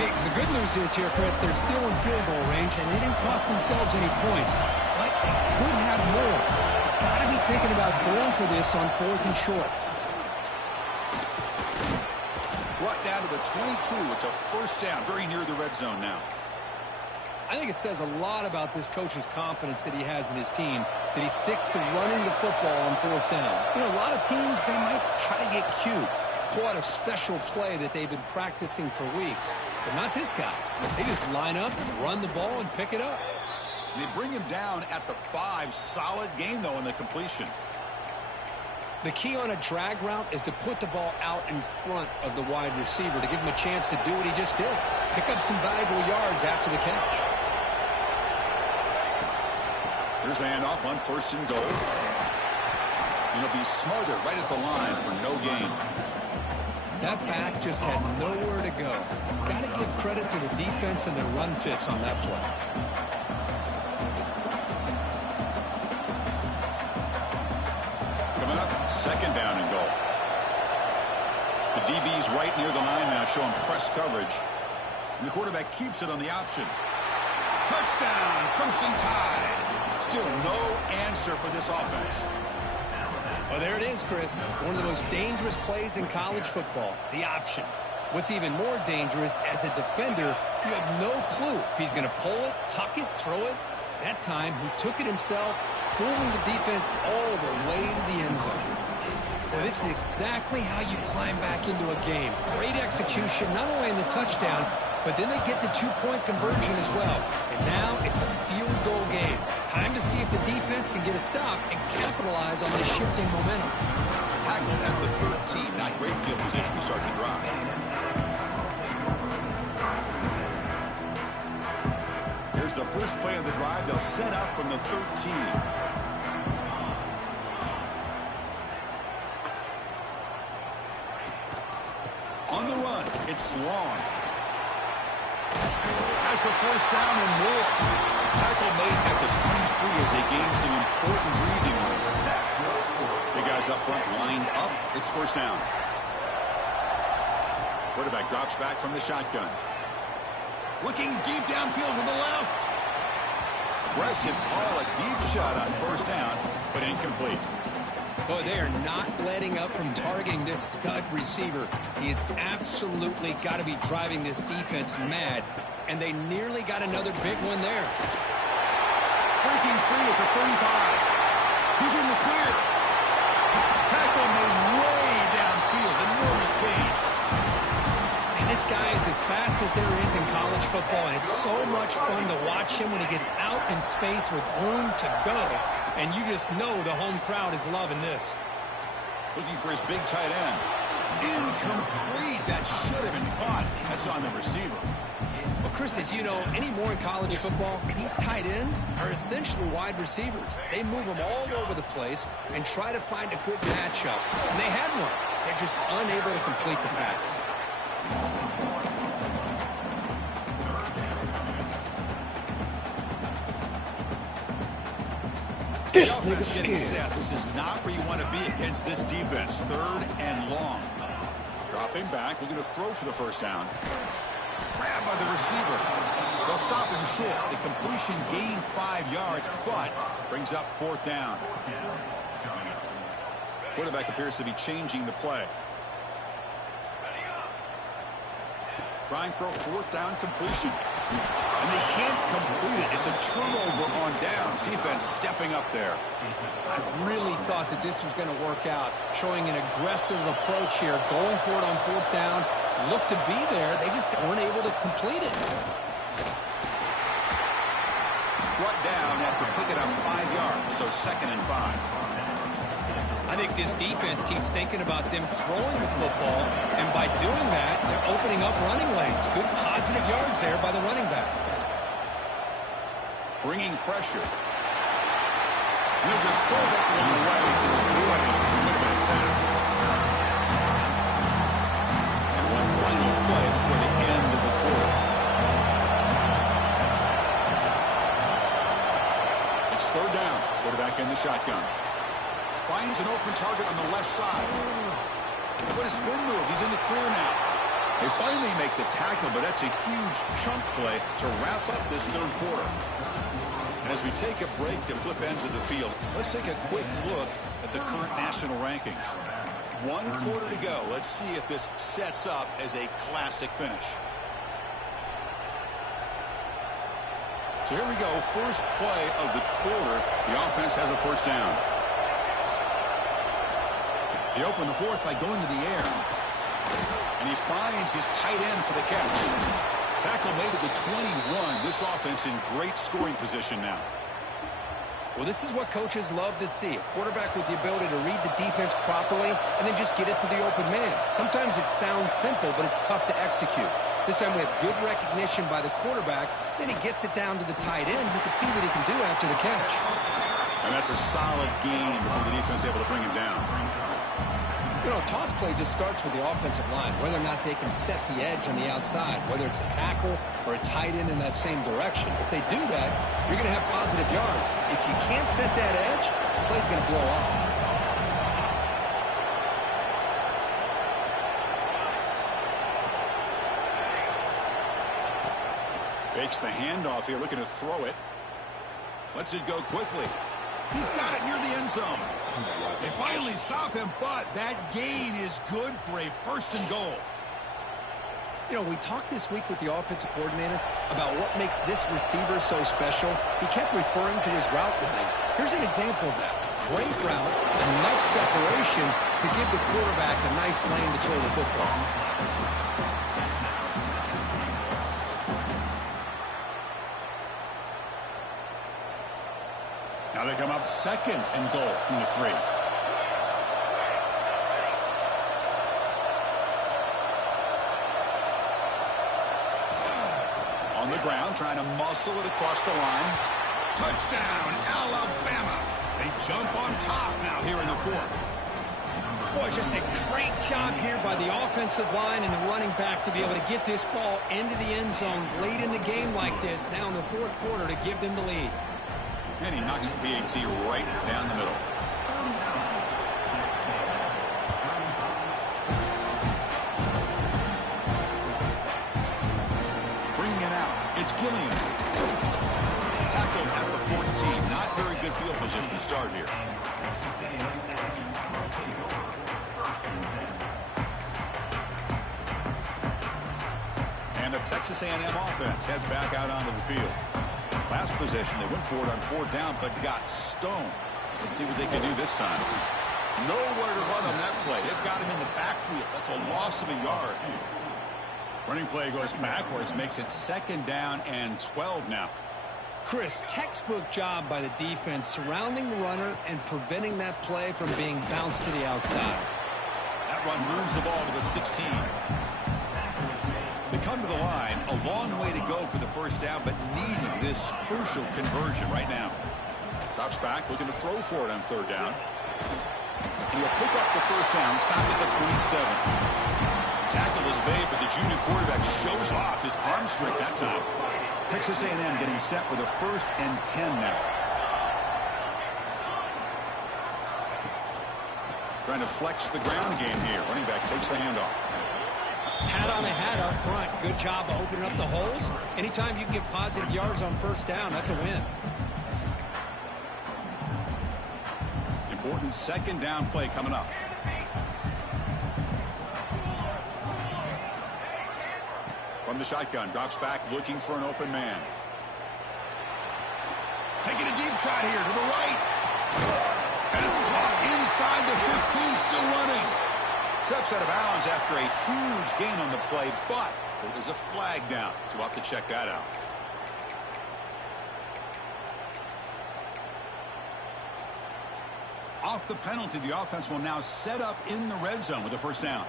Hey, the good news is here, Chris, they're still in field goal range, and they didn't cost themselves any points. But they could have more. They've got to be thinking about going for this on 4th and short. Brought down to the 22. It's a first down, very near the red zone now. I think it says a lot about this coach's confidence that he has in his team, that he sticks to running the football on 4th down. You know, a lot of teams, they might try to get cute, pull out a special play that they've been practicing for weeks. But not this guy. They just line up, run the ball, and pick it up. They bring him down at the 5. Solid game, though, in the completion. The key on a drag route is to put the ball out in front of the wide receiver to give him a chance to do what he just did. Pick up some valuable yards after the catch. Here's the handoff on 1st and goal. And he'll be smothered right at the line for no gain. That back just had nowhere to go. Got to give credit to the defense and their run fits on that play. Coming up, 2nd down and goal. The DB's right near the line now, showing press coverage. And the quarterback keeps it on the option. Touchdown, Crimson Tide. Still no answer for this offense. Well, there it is, Chris. One of the most dangerous plays in college football, the option. What's even more dangerous, as a defender, you have no clue if he's going to pull it, tuck it, throw it. That time, he took it himself, fooling the defense all the way to the end zone. Well, this is exactly how you climb back into a game. Great execution, not only in the touchdown, but then they get the 2-point conversion as well. And now it's a field goal game. Time to see if the defense can get a stop and capitalize on this shifting momentum. Tackled at the 13. Not great field position to start the drive. Here's the first play of the drive. They'll set up from the 13. On the run, it's long. Has the first down and more. Tackle made at the 23 as they gain some important breathing room. The guys up front lined up. It's 1st down. Quarterback drops back from the shotgun. Looking deep downfield to the left. Aggressive call, a deep shot on 1st down, but incomplete. Boy, they are not letting up from targeting this stud receiver. He has absolutely got to be driving this defense mad, and they nearly got another big one there. Breaking free at the 35. He's in the clear. Tackle made way downfield, and no this gain. And this guy is as fast as there is in college football, and it's so much fun to watch him when he gets out in space with room to go. And you just know the home crowd is loving this. Looking for his big tight end. Incomplete. That should have been caught. That's on the receiver. Well, Chris, as you know, anymore in college football, these tight ends are essentially wide receivers. They move them all over the place and try to find a good matchup. And they had one. They're just unable to complete the pass. The offense getting set. This is not where you want to be against this defense. 3rd and long. Dropping back, looking to throw for the first down. Grabbed by the receiver. They'll stop him short. The completion gained 5 yards, but brings up 4th down. Quarterback appears to be changing the play. Trying for a 4th down completion. And they can't complete it. It's a turnover on downs. Defense stepping up there. I really thought that this was going to work out, showing an aggressive approach here, going for it on 4th down. Looked to be there. They just weren't able to complete it. Brought down after picking up 5 yards, so 2nd and 5. I think this defense keeps thinking about them throwing the football, and by doing that, they're opening up running lanes. Good positive yards there by the running back. Bringing pressure. He'll just throw that one away to avoid a little bit of sack. And one final play before the end of the quarter. It's 3rd down. Quarterback in the shotgun. Finds an open target on the left side. What a spin move. He's in the clear now. They finally make the tackle, but that's a huge chunk play to wrap up this 3rd quarter. And as we take a break to flip ends of the field, let's take a quick look at the current national rankings. 1 quarter to go. Let's see if this sets up as a classic finish. So here we go. First play of the quarter. The offense has a 1st down. They open the 4th by going to the air. And he finds his tight end for the catch. Tackle made at the 21. This offense in great scoring position now. Well, this is what coaches love to see. A quarterback with the ability to read the defense properly and then just get it to the open man. Sometimes it sounds simple, but it's tough to execute. This time we have good recognition by the quarterback. Then he gets it down to the tight end. He can see what he can do after the catch. And that's a solid gain before the defense is able to bring him down. You know, toss play just starts with the offensive line, whether or not they can set the edge on the outside, whether it's a tackle or a tight end in that same direction. If they do that, you're going to have positive yards. If you can't set that edge, the play's going to blow up. Fakes the handoff here, looking to throw it. Lets it go quickly. He's got it near the end zone. They finally stop him, but that gain is good for a 1st and goal. You know, we talked this week with the offensive coordinator about what makes this receiver so special. He kept referring to his route running. Here's an example of that. Great route, enough separation to give the quarterback a nice lane to throw the football. Now they come up 2nd and goal from the 3. On the ground, trying to muscle it across the line. Touchdown, Alabama. They jump on top now here in the 4th. Boy, just a great job here by the offensive line and the running back to be able to get this ball into the end zone late in the game like this, now in the 4th quarter, to give them the lead. And he knocks the PAT right down the middle. Bringing it out. It's Gilliam. Tackled at the 14. Not very good field position to start here. And the Texas A&M offense heads back out onto the field. Last possession, they went for it on 4th down, but got stoned. Let's see what they can do this time. Nowhere to run on that play. They've got him in the backfield. That's a loss of a yard. Running play goes backwards, makes it 2nd down and 12 now. Chris, textbook job by the defense surrounding the runner and preventing that play from being bounced to the outside. That run moves the ball to the 16. They come to the line, a long way to go for the 1st down, but needing this crucial conversion right now. Drops back, looking to throw for it on 3rd down. And he'll pick up the 1st down, stop at the 27. Tackle is made, but the junior quarterback shows off his arm strength that time. Texas A&M getting set with a 1st and 10 now. Trying to flex the ground game here. Running back takes the handoff. Hat on a hat up front. Good job of opening up the holes. Anytime you can get positive yards on 1st down, that's a win. Important 2nd down play coming up. From the shotgun, drops back, looking for an open man. Taking a deep shot here to the right. And it's caught inside the 15, still running. Steps out of bounds after a huge gain on the play, but there is a flag down, so we'll have to check that out. Off the penalty, the offense will now set up in the red zone with the 1st down.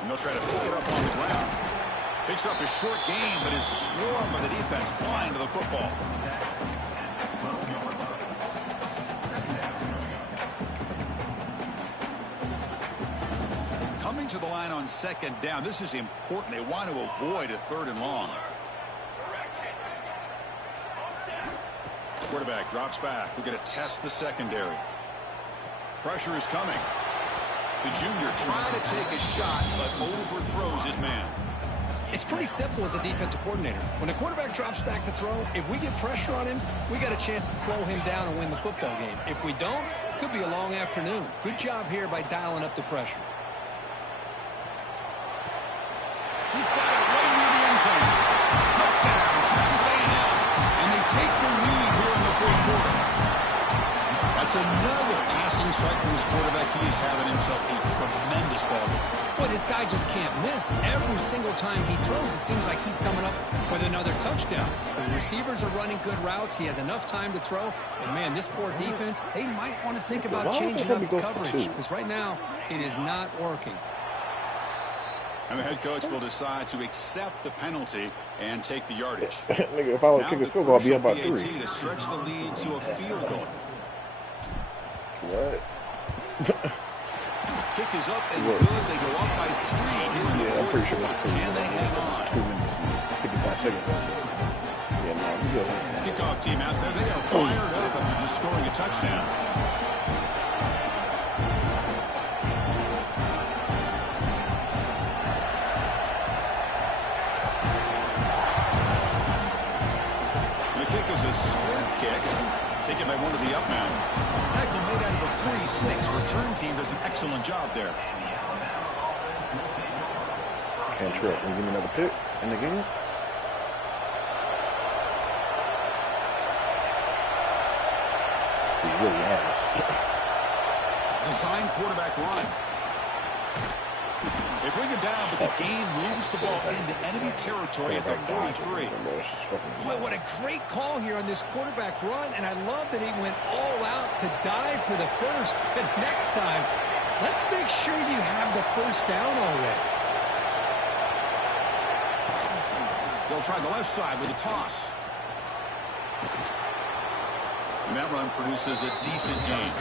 And they'll try to pick it up on the ground. Picks up a short gain, but is swarmed by the defense flying to the football. Coming to the line on 2nd down. This is important. They want to avoid a 3rd and long. Quarterback drops back. We're going to test the secondary. Pressure is coming. The junior trying to take a shot, but overthrows his man. It's pretty simple as a defensive coordinator. When a quarterback drops back to throw, if we get pressure on him, we got a chance to slow him down and win the football game. If we don't, it could be a long afternoon. Good job here by dialing up the pressure. He's got it right near the end zone. Touchdown, Texas A&M. And they take the lead here in the 4th quarter. That's another passing strike from this quarterback. He is having himself a tremendous ball game. But this guy just can't miss. Every single time he throws, it seems like he's coming up with another touchdown. The receivers are running good routes. He has enough time to throw. And, man, this poor defense, they might want to think about changing up coverage because right now it is not working. And the head coach will decide to accept the penalty and take the yardage. Nigga, if I would kick a field goal, I'd be up by 3. To stretch the lead to a field goal. What? Kick is up and good. They go up by 3 here in the 4th I'm pretty sure quarter. And they hang on. 2 minutes, 55 seconds. Yeah, no, we good. Kickoff team out there. They are fired up after just scoring a touchdown. The kick is a squib kick. Taken by one of the up men. Tackle made out of the 46. Return team does an excellent job there. Cantrell, can you give me another pick in the game? He really has. Design quarterback run. They bring him down, but the game moves the ball into enemy territory at the 43. Boy, what a great call here on this quarterback run, and I love that he went all out to dive for the 1st. But next time, let's make sure you have the 1st down already. They'll try the left side with a toss. And that run produces a decent gain.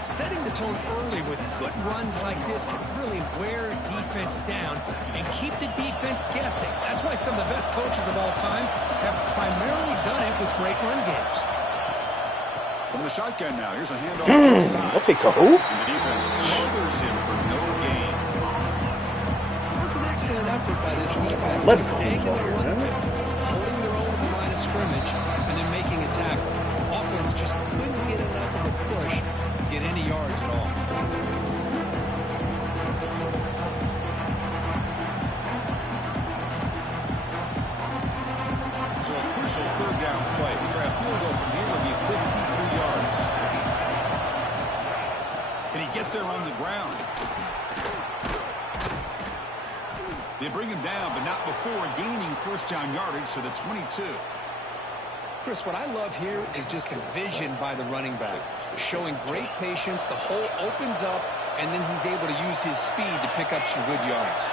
Setting the tone early with good runs like this can really wear defense down and keep the defense guessing. That's why some of the best coaches of all time have primarily done it with great run games. From the shotgun now, here's a handoff inside. Okay, and the defense smothers him for no gain. That was an excellent effort by this defense. Let's Staying in their run fix, holding their own at the line of scrimmage, and then making a tackle. Offense just couldn't get enough of a push to get any yards at all. So a crucial 3rd down play. To try a field goal from here would be 53 yards. Can he get there on the ground? They bring him down, but not before gaining first down yardage to the 22. Chris, what I love here is just a vision by the running back, showing great patience. The hole opens up, and then he's able to use his speed to pick up some good yards.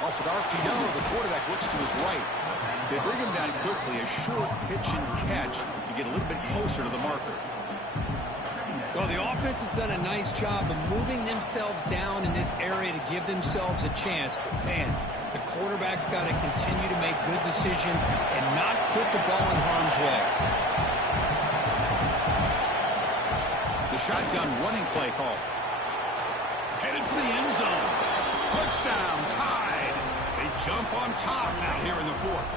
Off with RPO, the quarterback looks to his right. They bring him down quickly, a short pitch and catch to get a little bit closer to the marker. Well, the offense has done a nice job of moving themselves down in this area to give themselves a chance. But, man, the quarterback's got to continue to make good decisions and not put the ball in harm's way. The shotgun running play call. Headed for the end zone. Touchdown, tied. They jump on top now here in the fourth.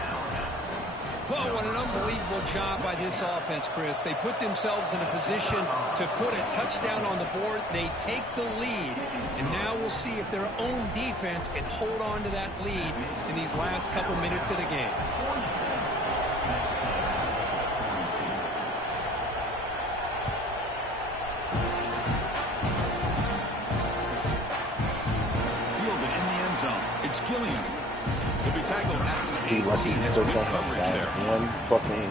Well, what an unbelievable job by this offense, Chris. They put themselves in a position to put a touchdown on the board. They take the lead, and now we'll see if their own defense can hold on to that lead in these last couple minutes of the game. Fielded in the end zone. It's Gilliam. He'll be tackled at the 18. It's good coverage there. One fucking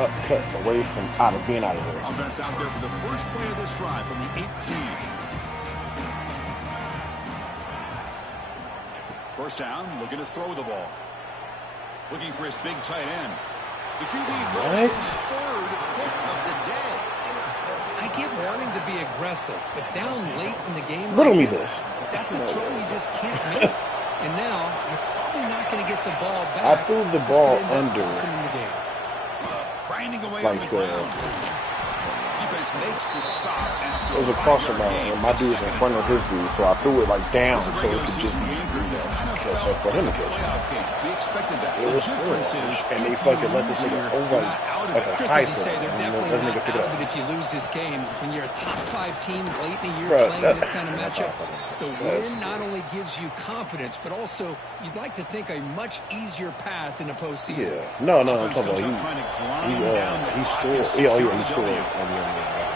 cut away from being out of there. Offense out there for the first play of this drive from the 18. First down, looking to throw the ball. Looking for his big tight end. The QB throws his third pick of the day. I get wanting to be aggressive, but down late in the game like this, that's a throw you just can't make. And now, you're probably not going to get the ball back. I threw the ball under. Grinding away on the ground. Defense makes the stop after it was a crosser route, and my dude was in front of his dude, so I threw it like down so it could just be so for him to catch. We expected that. It was cool. And they fucking let this nigga over like a Chris, high as you say, they're definitely not out of it if you lose this game. When you're a top 5 team late in the year playing this kind of matchup, the win not only gives you confidence, but also you'd like to think a much easier path in the postseason. Yeah. No, I'm talking about he scored. Yeah, he scored.